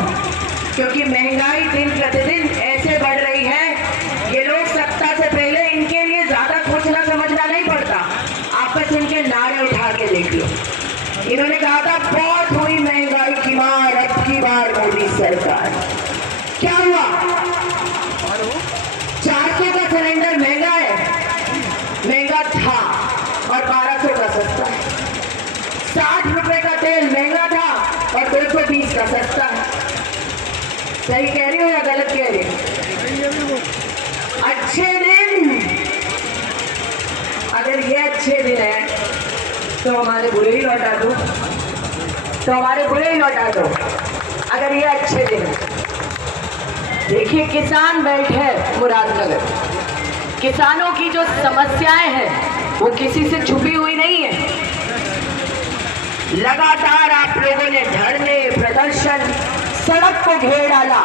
क्योंकि महंगाई दिन प्रतिदिन ऐसे बढ़ रही है, ये लोग सत्ता से पहले इनके लिए ज्यादा सोचना समझना नहीं पड़ता, आप बस इनके नारे उठा के देख लो। इन्होंने कहा था बहुत हुई महंगाई की मार, अब की बार मोदी सरकार। क्या हुआ? 400 का सिलेंडर महंगा है, महंगा था और 1200 का सस्ता है। 60 रुपए का तेल महंगा था और 220 का सस्ता है। सही कह रही हो या गलत कह रही हो? अच्छे दिन, अगर ये अच्छे दिन है तो हमारे बुरे ही लौटा दो, तो हमारे बुरे ही लौटा दो अगर ये अच्छे दिन है। देखिए किसान बैठे हैं मुरादनगर, किसानों की जो समस्याएं हैं वो किसी से छुपी हुई नहीं है। लगातार आप लोगों ने धरने, प्रदर्शन, सड़क को घेर डाला।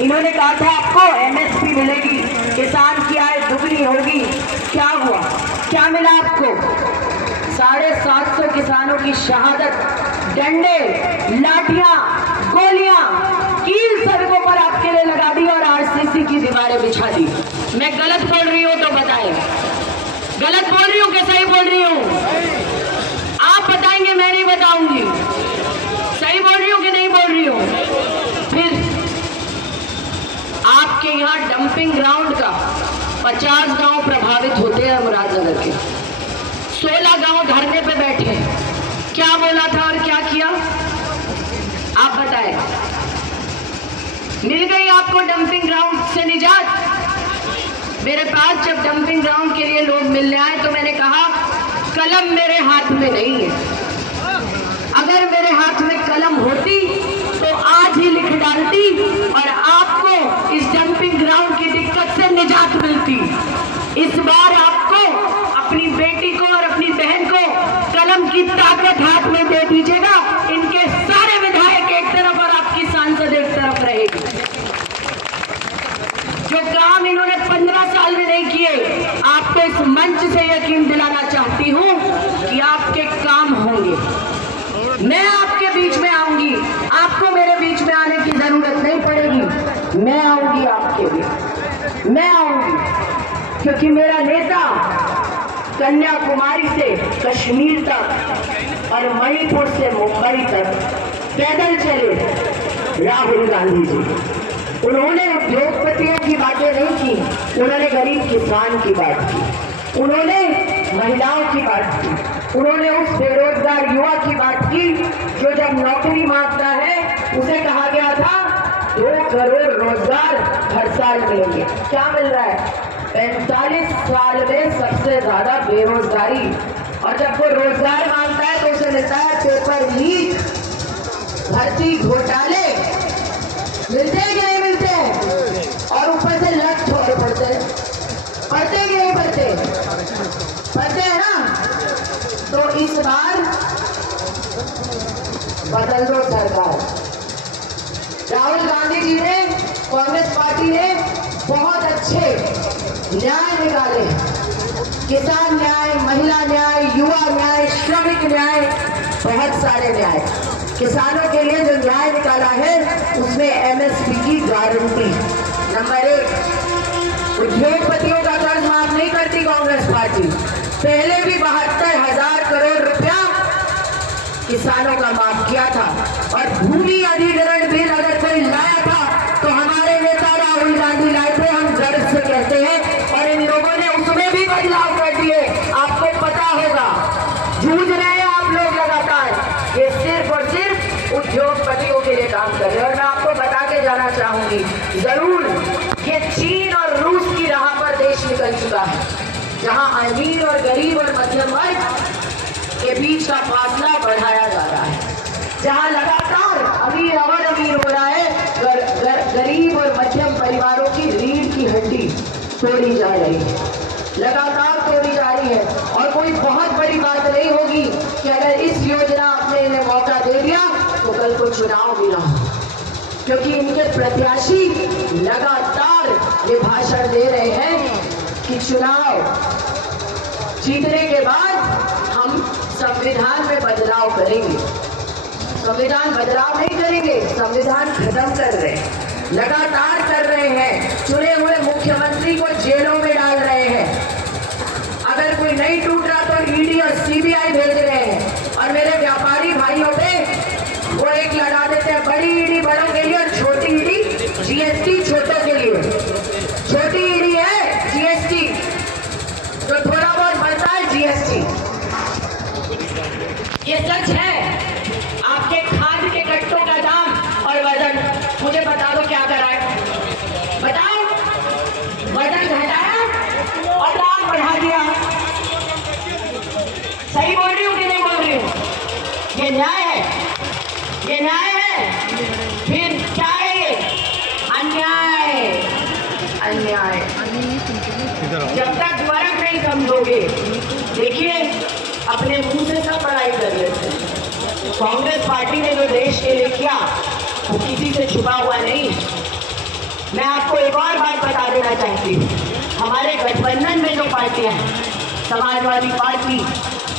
इन्होंने कहा था आपको एमएसपी मिलेगी, किसान की आय दुगनी होगी। क्या हुआ? क्या मिला आपको? 750 किसानों की शहादत, डंडे, लाठियां, गोलियां, कील सड़कों पर आपके लिए लगा दी और आरसीसी की दीवारें बिछा दी। मैं गलत बोल रही हूँ तो बताएं, गलत बोल रही हूँ कि सही बोल रही हूँ? आप बताएंगे, मैं नहीं बताऊंगी। सही बोल रही हूँ कि नहीं बोल रही हूँ? फिर आपके यहाँ डंपिंग ग्राउंड का 50 गांव प्रभावित होते हैं मुरादनगर के, 16 गांव धरने पे बैठे हैं। क्या बोला था और क्या किया आप बताएं? मिल गई आपको डंपिंग ग्राउंड से निजात? मेरे पास जब डंपिंग ग्राउंड के लिए लोग मिलने आए तो मैंने कहा कलम मेरे हाथ में नहीं है, अगर मेरे हाथ में कलम होती तो आज ही लिख डालती और आपको इस डंपिंग ग्राउंड की दिक्कत से निजात मिलती। इस बार आपको अपनी बेटी को और अपनी बहन को कलम की ताकत हाथ में दे दीजिएगा। इनके सारे विधायक एक तरफ और आपकी सांसद एक तरफ रहेगी। जो काम इन्होंने 15 साल में नहीं किए, आपको इस मंच से यकीन दिलाना चाहती हूँ कि आपके काम होंगे। मैं आपके बीच में आऊंगी, आपको मेरे बीच में आने की जरूरत नहीं पड़ेगी। मैं आऊंगी आपके बीच, मैं आऊंगी, क्योंकि मेरा नेता कन्याकुमारी से कश्मीर तक और मणिपुर से मुंबई तक पैदल चले राहुल गांधी जी। उन्होंने उद्योगपतियों की बातें नहीं की, उन्होंने गरीब किसान की बात की, उन्होंने महिलाओं की बात की, उन्होंने उस बेरोजगार युवा की बात की जो जब नौकरी मांगता है उसे कहा गया था 2 करोड़ रोजगार हर साल मिलेंगे। क्या मिल रहा है? 45 साल में सबसे ज्यादा बेरोजगारी, और जब वो रोजगार मांगता है तो उसे मिलता है पेपर लीक, भर्ती घोटाले। मिलते हैं कि नहीं मिलते हैं? और ऊपर से लट छोड़ पड़ते हैं, पढ़ते कि नहीं पढ़ते? पढ़ते हैं ना? तो इस बार बदल दो सरकार। राहुल गांधी जी ने, कांग्रेस पार्टी ने बहुत अच्छे न्याय निकाले, किसान न्याय, महिला न्याय, युवा न्याय, श्रमिक न्याय, बहुत सारे न्याय। किसानों के लिए जो न्याय निकाला है उसमें एमएसपी की गारंटी। नंबर 1, उद्योगपतियों का कर्ज माफ नहीं करती कांग्रेस पार्टी। पहले भी 72,000 करोड़ रुपया किसानों का माफ किया था, और भूमि अधिग्रहण बिल अगर कोई लाया था तो हमारे नेता राहुल गांधी लाए थे, हम गर्व से कहते हैं, और इन लोगों ने उसमें भी बदलाव कर दिए। आपको पता होगा, जूझ रहे हैं आप लोग लगातार, ये सिर्फ और सिर्फ उद्योगपतियों के लिए काम कर रहे हैं। और मैं आपको बता के जाना चाहूंगी, जरूर ये चीन और रूस की राह पर देश निकल चुका है, जहां अमीर और गरीब और मध्यम वर्ग के बीच का फासला बढ़ाया जा रहा है। जहां लगातार अमीर और अमीर हो रहा है, गरीब और मध्यम परिवारों की रीढ़ की हड्डी तोड़ी जा रही है, लगातार तोड़ी जा रही है। और कोई बहुत बड़ी बात नहीं होगी कि अगर इस योजना आपने इन्हें मौका दे दिया तो कल को चुनाव भी ना हो, क्योंकि इनके प्रत्याशी लगातार ये भाषण दे रहे हैं कि चुनाव जीतने के बाद हम संविधान में बदलाव करेंगे। संविधान बदलाव नहीं करेंगे, संविधान खत्म कर रहे हैं, लगातार कर रहे हैं। चुने हुए मुख्यमंत्री को जेलों में डाल रहे हैं। अगर कोई नहीं टूट रहा तो ईडी और सीबीआई भेज रहे हैं। और मेरे व्यापारी भाइयों पे वो एक लगा देते हैं, बड़ी ईडी बड़ों के लिए और छोटी ईडी जीएसटी छोटों के लिए। छोटी ईडी है जीएसटी, जो थोड़ा बहुत बढ़ता है जीएसटी। ये सच है। आपके खाद के कट्टों का दाम और वजन मुझे बता दो क्या करा है, बताओ। वजन घटाया और दाम बढ़ा दिया। सही बोल रही हूँ कि नहीं बोल रही हूँ? ये न्याय है, ये न्याय है। फिर क्या है ये? अन्याय, अन्याय। जब तक फर्क नहीं समझोगे, देखिए अपने मुंह से सब पढ़ाई कर लेते हैं। कांग्रेस पार्टी ने जो देश के लिए किया वो किसी से छुपा हुआ नहीं है। मैं आपको एक और बात बता देना चाहती हूँ, हमारे गठबंधन में जो पार्टियां हैं, समाजवादी पार्टी,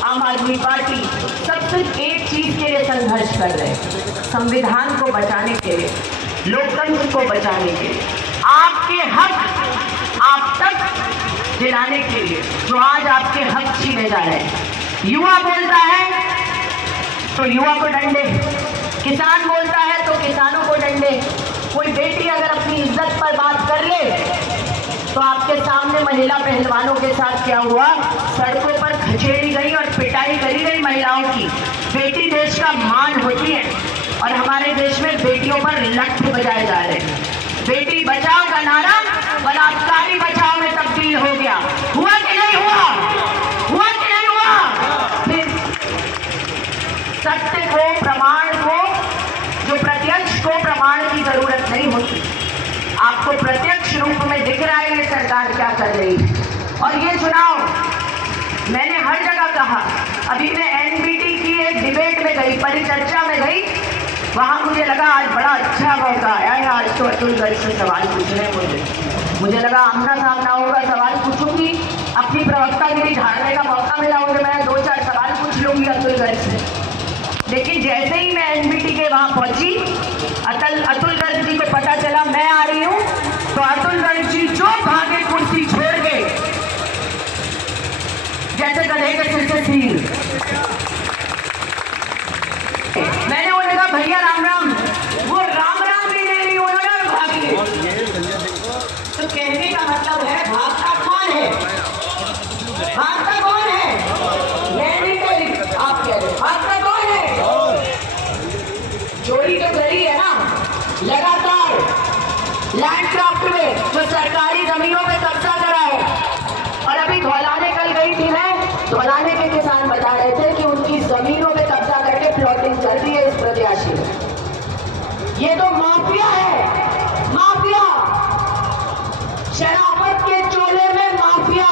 आम आदमी पार्टी, सब सिर्फ एक चीज के लिए संघर्ष कर रहे हैं, संविधान को बचाने के लिए, लोकतंत्र को बचाने के लिए, आपके हक आप तक दिलाने के लिए, जो आज आपके हक छीने जा रहे हैं। युवा बोलता है तो युवा को डंडे, किसान बोलता है तो किसानों को डंडे। कोई बेटी अगर अपनी इज्जत पर बात कर ले तो आपके सामने महिला पहलवानों के साथ क्या हुआ, सड़कों पर खचेड़ी गई और पिटाई करी गई महिलाओं की। बेटी देश का मान होती है और हमारे देश में बेटियों पर लठ बजाए जा रहे हैं। बेटी बचाओ का नारा बलात्कारी बचाओ में तब्दील हो गया। हुआ कि नहीं हुआ? हुआ कि नहीं हुआ? फिर सत्य को, प्रमाण को, जो प्रत्यक्ष को प्रमाण की जरूरत नहीं होती। आपको प्रत्यक्ष रूप में दिख रहा है ये सरकार क्या कर रही है। और ये चुनाव मैंने हर जगह कहा, अभी मैं एनबीटी की एक डिबेट में गई, परिचर्चा में गई, वहां मुझे लगा आज बड़ा अच्छा मौका आया है, आज तो अतुल गर्ग से सवाल पूछने मुझे लगा आमना सामना होगा, सवाल पूछूंगी, अपनी प्रवक्तागिरी झाड़ने का मौका मिला मुझे, मैं 2-4 सवाल पूछ लूंगी अतुल गर्ग से। लेकिन जैसे ही मैं एनबीटी के वहां पहुंची, अतुल गर्ग जी को पता चला मैं आ रही हूं, तो अतुल गर्ग जी जो भागे कुर्सी छोड़ के, जैसे गधे के सिर से सील। मैंने उन्हें कहा भैया राम राम, वो राम राम भी नहीं ली उन्होंने, भागी। तो कहने का मतलब है भागता कौन है? भागता कौन है? मैं नहीं कह रही, आप कह रहे भागता कौन है? चोरी तो करी है ना लगातार, लैंड क्राफ्ट में जो सरकारी जमीनों पे कब्जा करा है। और अभी धौलाने कल गई थी मैं, धौलाने के किसान बता रहे थे कि उनकी जमीनों पे कब्जा करके प्लॉटिंग चल रही है इस प्रत्याशी में। ये तो माफिया है, माफिया। शराफत के चोले में माफिया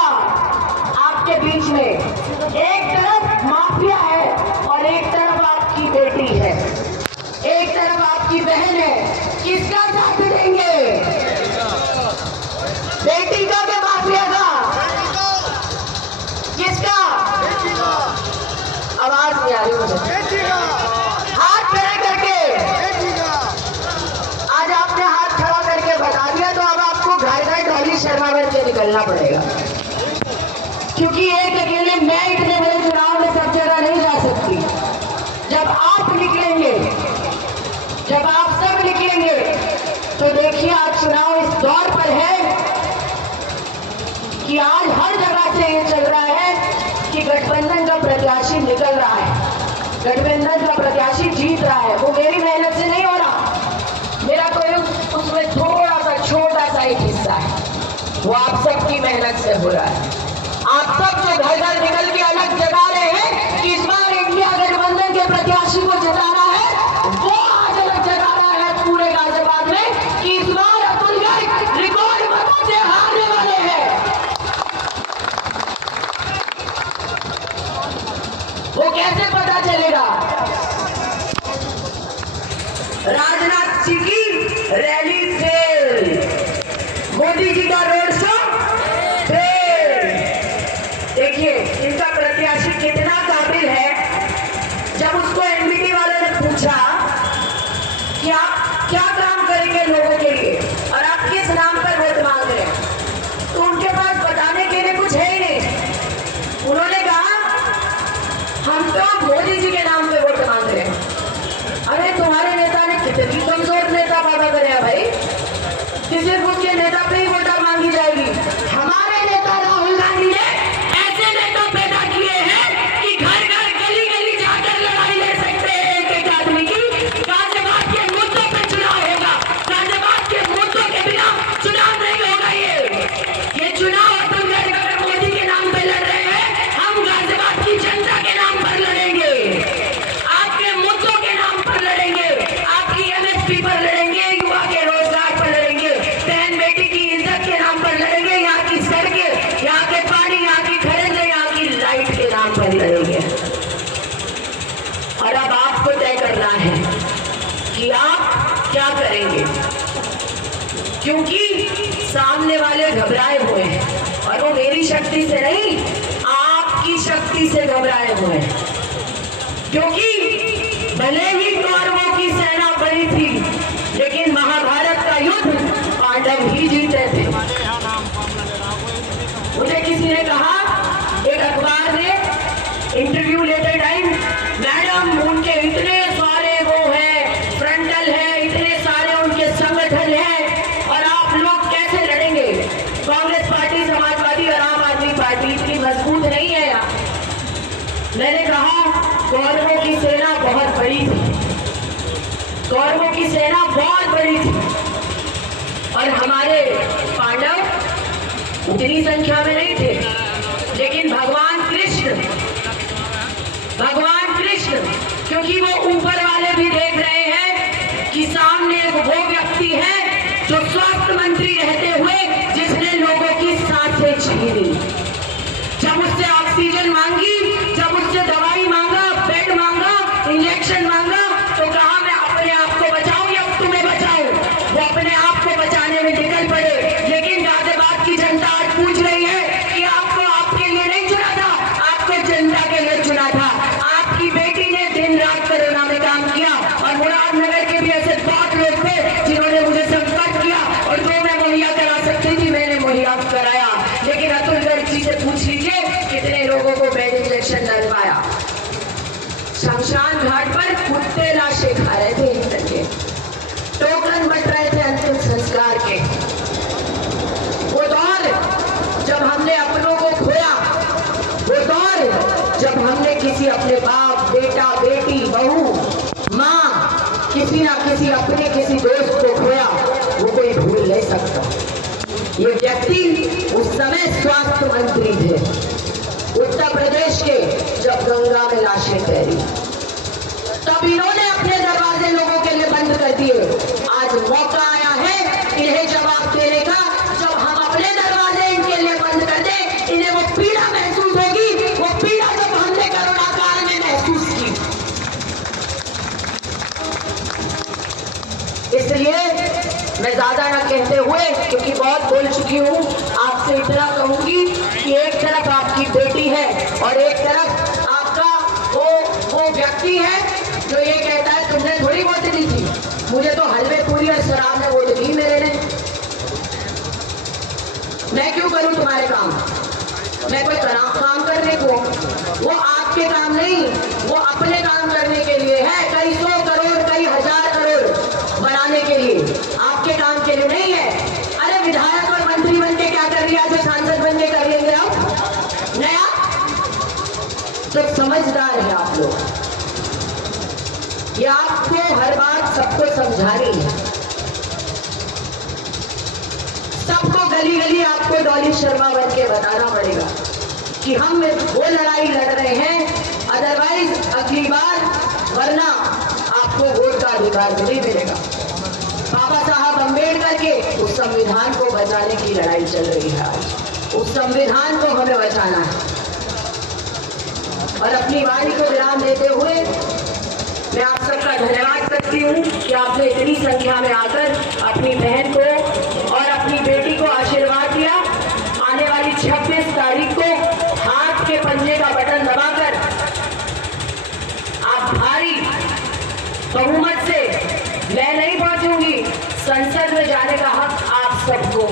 आपके बीच में। एक तरफ माफिया है और एक तरफ आपकी बेटी है, एक तरफ आपकी बहन है। किसका साथ देंगे? बेटी का के माफिया का? किसका? आवाज नहीं आ रही मुझे। हाथ खड़े करके, आज आपने हाथ खड़ा करके बता दिया तो अब आपको घाय डॉली शर्मा बन के निकलना पड़ेगा, क्योंकि एक अकेले मैं इतने बड़े चुनाव में सब जगह नहीं जा सकती। जब आप निकलेंगे, जब आप सब निकलेंगे तो देखिए आज चुनाव इस दौर पर है कि आज हर जगह से ये चल रहा है कि गठबंधन का प्रत्याशी निकल रहा है, गठबंधन का प्रत्याशी जीत रहा है। वो मेरी मेहनत से नहीं हो रहा, मेरा कोई उसमें थोड़ा सा छोटा सा एक हिस्सा है, वो आप सबकी मेहनत से हो रहा है। आप सब जो घर घर निकल के अलग जगा रहे हैं कि इस बार इंडिया गठबंधन के प्रत्याशी को जिताना है, का रोड शो फिर। देखिए इनका प्रत्याशी कितना काबिल है। जब उसको एनबीटी वालों ने पूछा कि आप क्या काम करेंगे लोगों के लिए और आप किस नाम पर वोट मांग रहे हैं, तो उनके पास बताने के लिए कुछ है ही नहीं। उन्होंने कहा हम तो मोदी जी के नाम पे वोट मांग रहे हैं। अरे तुम्हारे नेता ने कितनी कमजोर नेता पैदा करे भाई, किसी उसके नेता पे ही वोट मांगी जाएगी। हमारे नेता राहुल गांधी ने ऐसे नेता पैदा किए हैं कि घर घर गली गली जाकर लड़ाई ले सकते हैं एक एक आदमी की। गाजियाबाद के मुद्दों पे चुनाव होगा, गाजियाबाद के मुद्दों के बिना चुनाव नहीं होगा। ये चुनाव अतुल गढ़ मोदी के नाम पे लड़ रहे हैं, हम गाजियाबाद की जनता के नाम पर लड़ेंगे, आपके मुद्दों के नाम पर लड़ेंगे, आपकी एमएसपी पर लड़ेंगे, युवा के रोजगार पर लड़ेंगे, बहन बेटी की इज्जत के नाम पर लड़ेंगे, यहाँ की सड़कें, यहाँ के पानी, यहाँ की खनिजें, यहाँ की लाइट के नाम पर लड़ेंगे। और अब आपको तय करना है कि आप क्या करेंगे, क्योंकि सामने वाले घबराए हुए हैं और वो मेरी शक्ति से नहीं, आपकी शक्ति से घबराए हुए हैं। क्योंकि भले ही कौरवों की सेना बड़ी थी, लेकिन महाभारत का युद्ध पांडव ही जीते थे। मुझे किसी ने कहा, एक अखबार ने इंटरव्यू लेते टाइम, मैडम उनके इतने सारे वो है फ्रंटल है, इतने सारे उनके संगठन है और आप लोग कैसे लड़ेंगे? कांग्रेस पार्टी, समाजवादी और आम आदमी पार्टी इतनी मजबूत नहीं है यहाँ। मैंने कहा कौरवों की सेना बहुत बड़ी थी, कौरवों की सेना बहुत बड़ी थी और हमारे पांडव उतनी संख्या में नहीं थे। लेकिन भगवान कृष्ण, क्योंकि वो ऊपर वाले भी देख रहे हैं कि सामने वो व्यक्ति है जो स्वास्थ्य मंत्री रहते हुए जिसने लोगों की सांसें छीनी। जब उससे ऑक्सीजन मांगी, जब उससे दवाई मांगा, बेड मांगा, इंजेक्शन मांगा, तो कहा मैं अपने आप को बचाऊं या तुम्हें बचाऊं। वो अपने आप को बचाने में निकल पड़े। लेकिन गाजियाबाद की जनता आज पूछ रही है कि आपको आपके लिए नहीं चुना था, आपको जनता के लिए चुना था। आपकी बेटी ने दिन रात कोरोना में काम किया और मुरादनगर के भी ऐसे बहुत लोग थे जिन्होंने मुझे संपर्क किया और जो मैं मुहैया करा सकती थी मैंने मुहैया कराया। लेकिन अतुल गर्ग जी से पूछ लीजिए कितने लोगों को बेड इंजेक्शन डलवाया। शमशान घाट पर कुत्ते लाशें खा रहे थे, इन करके टोकन बट रहे थे अंतिम संस्कार के। वो दौर जब हमने अपनों को खोया, वो दौर जब हमने किसी अपने बाप, बेटा, बेटी, बहू, माँ, किसी ना किसी अपने किसी दोस्त को खोया, वो कोई भूल नहीं सकता। ये व्यक्ति उस समय स्वास्थ्य मंत्री थे उत्तर प्रदेश के, जब गंगा में लाशें तैरी, तब इन्होंने अपने दरवाजे लोगों के लिए बंद कर दिए। आज मौका आया है इन्हें जवाब देने का। जब हम अपने दरवाजे इनके लिए बंद कर दें, इन्हें वो पीड़ा महसूस होगी, वो पीड़ा जब हमने कोरोना काल में महसूस की। इसलिए मैं ज्यादा न कहते हुए, क्योंकि बहुत बोल चुकी हूँ, आपसे इतना कहूंगी कि एक तरफ आपकी बेटी है और एक तरफ आपका वो व्यक्ति है जो ये कहता है तुमने थोड़ी वोट दी थी, मुझे तो हलवे पूरी और शराब में वोट दी मेरे ने, मैं क्यों करूं तुम्हारे काम? मैं कोई काम करने को, वो आपके काम नहीं, वो अपने काम करने के लिए है। कई 100 करोड़, कई 1000 करोड़ बनाने के लिए, आपके काम के लिए नहीं है। अरे विधायक और मंत्री बन के क्या कर लिया जो सांसद बन के कर लेंगे आप नया? तो समझदार है आप लोग, ये आपको हर बात सबको समझानी है। सबको गली गली आपको डॉली शर्मा बन के बताना पड़ेगा कि हम वो लड़ाई लड़ रहे हैं, अदरवाइज अगली बार, वरना आपको वोट का अधिकार नहीं मिलेगा। बाबा साहब अम्बेडकर के उस संविधान को बचाने की लड़ाई चल रही है आज। उस संविधान को हमें बचाना है। और अपनी वाणी को विराम देते हुए मैं आप सबका धन्यवाद करती हूँ कि आपने इतनी संख्या में आकर अपनी बहन को और अपनी बेटी को आशीर्वाद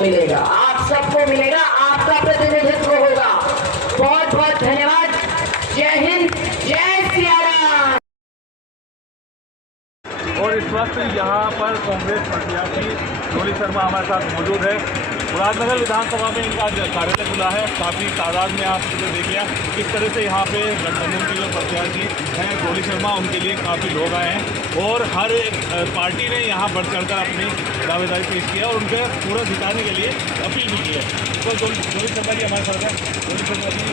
मिलेगा, आप सबको मिलेगा, आपका प्रतिनिधित्व होगा। बहुत बहुत धन्यवाद। जय हिंद, जय सिया राम। और इस वक्त यहाँ पर कांग्रेस प्रत्याशी डोली शर्मा हमारे साथ मौजूद है। मुरादनगर विधानसभा में इनका कार्यालय खुला है। काफ़ी तादाद में आपने देख लिया किस तरह से यहाँ पे गठबंधन के जो प्रत्याशी हैं डोली शर्मा, उनके लिए काफ़ी लोग आए हैं और हर एक पार्टी ने यहाँ बढ़ चढ़कर अपनी दावेदारी पेश किया और उनके पूरा जिताने के लिए अपील भी की है। तो डोली शर्मा जी हमारे साथ हैं। डोली शर्मा जी,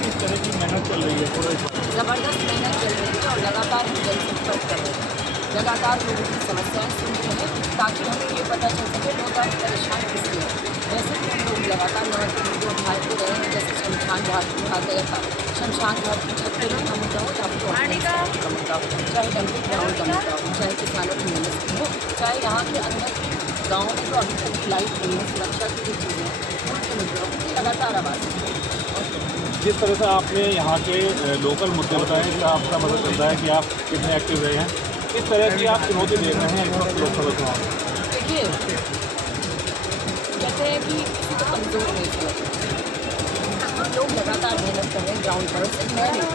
किस तरह की मेहनत चल रही है? पूरा ज़बरदस्त मेहनत चल रही है और लगातार जनसंपर्क कर रहे हैं, लगातार लोगों की समस्याएं सुन रहे हैं ताकि हमें ये पता चल सके लोग आज परेशान किससे हैं। जैसे कि हम लोग लगातार नगर के मुद्दे उठाते रहे हैं, जैसे शमशान घाट उठाते रहता, शमशान घाट की छत पर का मुद्दा हो, आपको का मुद्दा हो, चाहे डंपिंग ग्राउंड का मुद्दा हो, चाहे किसानों की मेहनत हो, चाहे यहाँ के अंदर गाँव में जो अभी तक लाइट नहीं है, सुरक्षा की जो चीज़ें हैं उनके मुद्दे उनकी लगातार आवाज़ है। जिस तरह से आपने यहाँ के लोकल मुद्दे बताए, इसका आपका पता चलता है कि आप कितने एक्टिव रहे हैं। इस तरह की आप चुनौती देख रहे हैं इस वक्त लोकसभा चुनाव में? देखिए, कहते हैं कि किसी को कमज़ोर नहीं किया। हम लोग लगातार मेहनत कर रहे हैं ग्राउंड पर। सिर्फ मैं नहीं,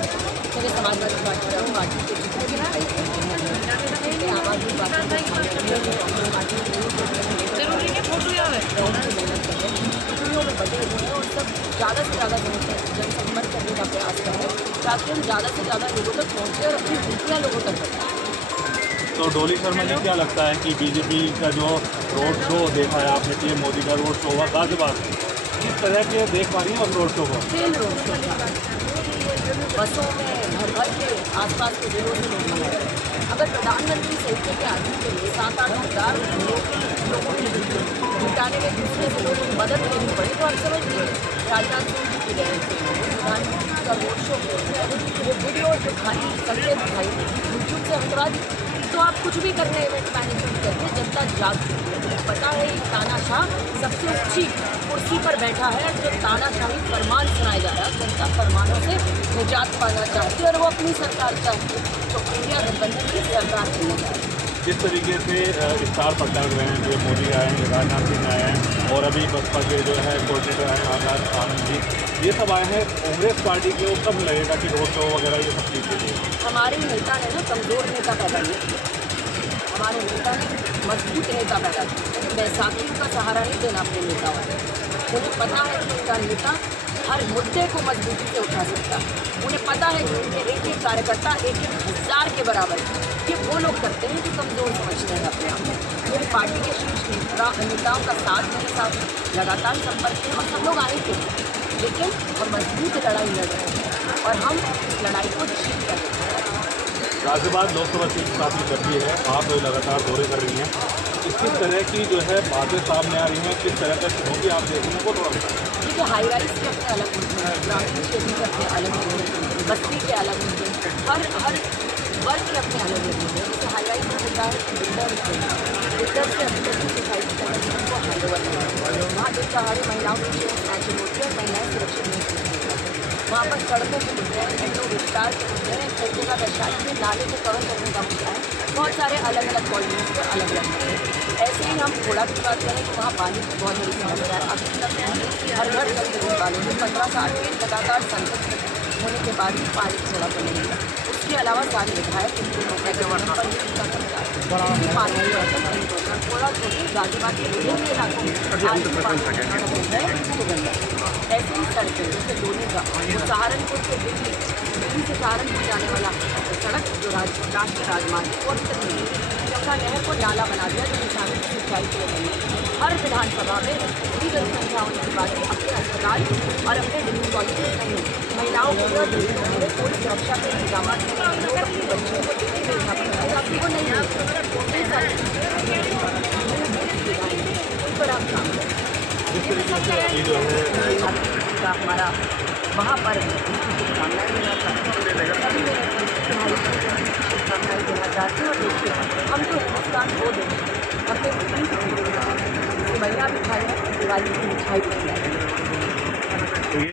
मेरे समाजवादी पार्टी के जितने भी भाई मेरे आम आदमी पार्टी के में बटे हुए हैं और सब ज़्यादा से ज़्यादा जनसंपर्क करने का प्रयास कर रहे हैं ताकि हम ज़्यादा से ज़्यादा लोगों तक पहुँचे और अपनी नीतियाँ लोगों तक बताएं। तो डोली शर्मा जी, क्या लगता है कि बीजेपी का जो रोड शो देखा है आपने, पीएम मोदी का रोड शो हुआ गाजियाबाद, किस तरह के देख पा रही हैं और रोड शो को? रोड शो बसों में भर के आसपास के जिलों में लोग मना रहे हैं। अगर प्रधानमंत्री सहित के आदमी के लिए 7-8 हज़ार लोगों को जुटाने में दूसरे जिलों को मदद लेनी पड़ी तो आप समझिए राजनाथ सिंह जी की रहे थे प्रधानमंत्री का रोड शो वो वीडियो जो खाली करके दिखाई यूट्यूब से हटवा दी। तो आप कुछ भी करने इवेंट मैनेजमेंट करके जनता जाग चुकी है। पता है तानाशाह सबसे ऊंची कुर्सी पर बैठा है, जो तानाशाही फरमान सुनाया जा रहा है। जनता फरमानों से निजात पाना चाहती है और वो अपनी सरकार चाहती है, तो इंडिया गठबंधन की सरकार बनना चाहती है। जिस तरीके से स्टार प्रचारक रहे हैं, जो मोदी आए हैं, राजनाथ सिंह आए हैं और अभी बसपा के जो है कोऑर्डिनेटर आए आकाश आनंद जी, ये सब आए हैं कांग्रेस पार्टी के, वो कब लगेगा कि रोड शो वगैरह ये सब चीज़ के लिए? हमारे नेता ने ना कमज़ोर नेता पैदा नहीं किया, हमारे नेता ने मजबूत नेता पैदा किया। बैसाखी का सहारा नहीं देना अपने नेताओं को। उन्हें पता है कि उनका नेता हर मुद्दे को मजबूती से उठा सकता है। उन्हें पता है कि उनके एक एक कार्यकर्ता 1-1 हज़ार के बराबर है। ये वो लोग करते हैं जो कमज़ोर समझते हैं अपने आप में। मेरी पार्टी के शीर्ष नेताओं का साथ मेरे साथ लगातार संपर्क है और सब लोग आए थे, लेकिन हम मजबूत लड़ाई लड़ रहे हैं और हम इस लड़ाई को जीत कर रहे हैं। गाजियाबाद लोकसभा सीट काफ़ी लंबी है, आप लगातार दौरे कर रही हैं, किस तरह की जो है बातें सामने आ रही हैं, किस तरह का चुनौती आप देख रही हैं वो थोड़ा बताएं। देखिए, हाई राइज के अपने अलग मुद्दे हैं, ग्रामीण क्षेत्र के अपने अलग मुद्दे हैं, बस्ती के अलग मुद्दे हैं, हर वर्ग के अपने अलग मुद्दे हैं। जैसे हाई राइज में होता है कि बिल्डर से अभी तक सोसाइटी का उनको हैंड ओवर नहीं, वहाँ दिन दहाड़े महिलाओं की एक्शन होती है और महिलाएँ सुरक्षित नहीं होती हैं। वहाँ पर सड़कों के मुद्दे हैं, मेट्रो विस्तार के मुद्दे हैं, कई जगह वैशाली में नाले को कवर करने का मुद्दा है। बहुत सारे अलग अलग कॉलोनीज के अलग अलग मुद्दे हैं। ऐसे ही हम घोड़ा की बात करें तो वहाँ पानी की बहुत बड़ी समस्या है। अभी तक हर घर जल नहीं पानी में 15 साल के लगातार संकट होने के बाद भी पानी की सड़क बनी है। उसके अलावा सारे विधायक थोड़ा छोटे गाजियाबाद के विभिन्न इलाकों में ऐसे ही सड़कें जैसे डोली का सहारनपुर से दिल्ली से सहारनपुर जाने वाला सड़क जो राष्ट्रीय राजमार्ग है वो अभी तक नहीं है। गंगा नहर को नाला बना दिया जो किसानों की सिंचाई के लिए बनी। हर विधानसभा में पूरी जनसंख्या होने के बाद अपने अस्पताल और अपने डिग्री कॉलेज नहीं, महिलाओं को कोई सुरक्षा के इंतजाम लोग अपने बच्चों को दिल्ली भेजना पड़ता है, आपको नहीं उन पर आप काम करें। हमारा महापर्व शुभकामनाएं देना चाहती हूँ और देखिए हम तो हिंदुस्तान को दें अपने महिला भी खाई है, दिवाली की मिठाई भी खिलाई।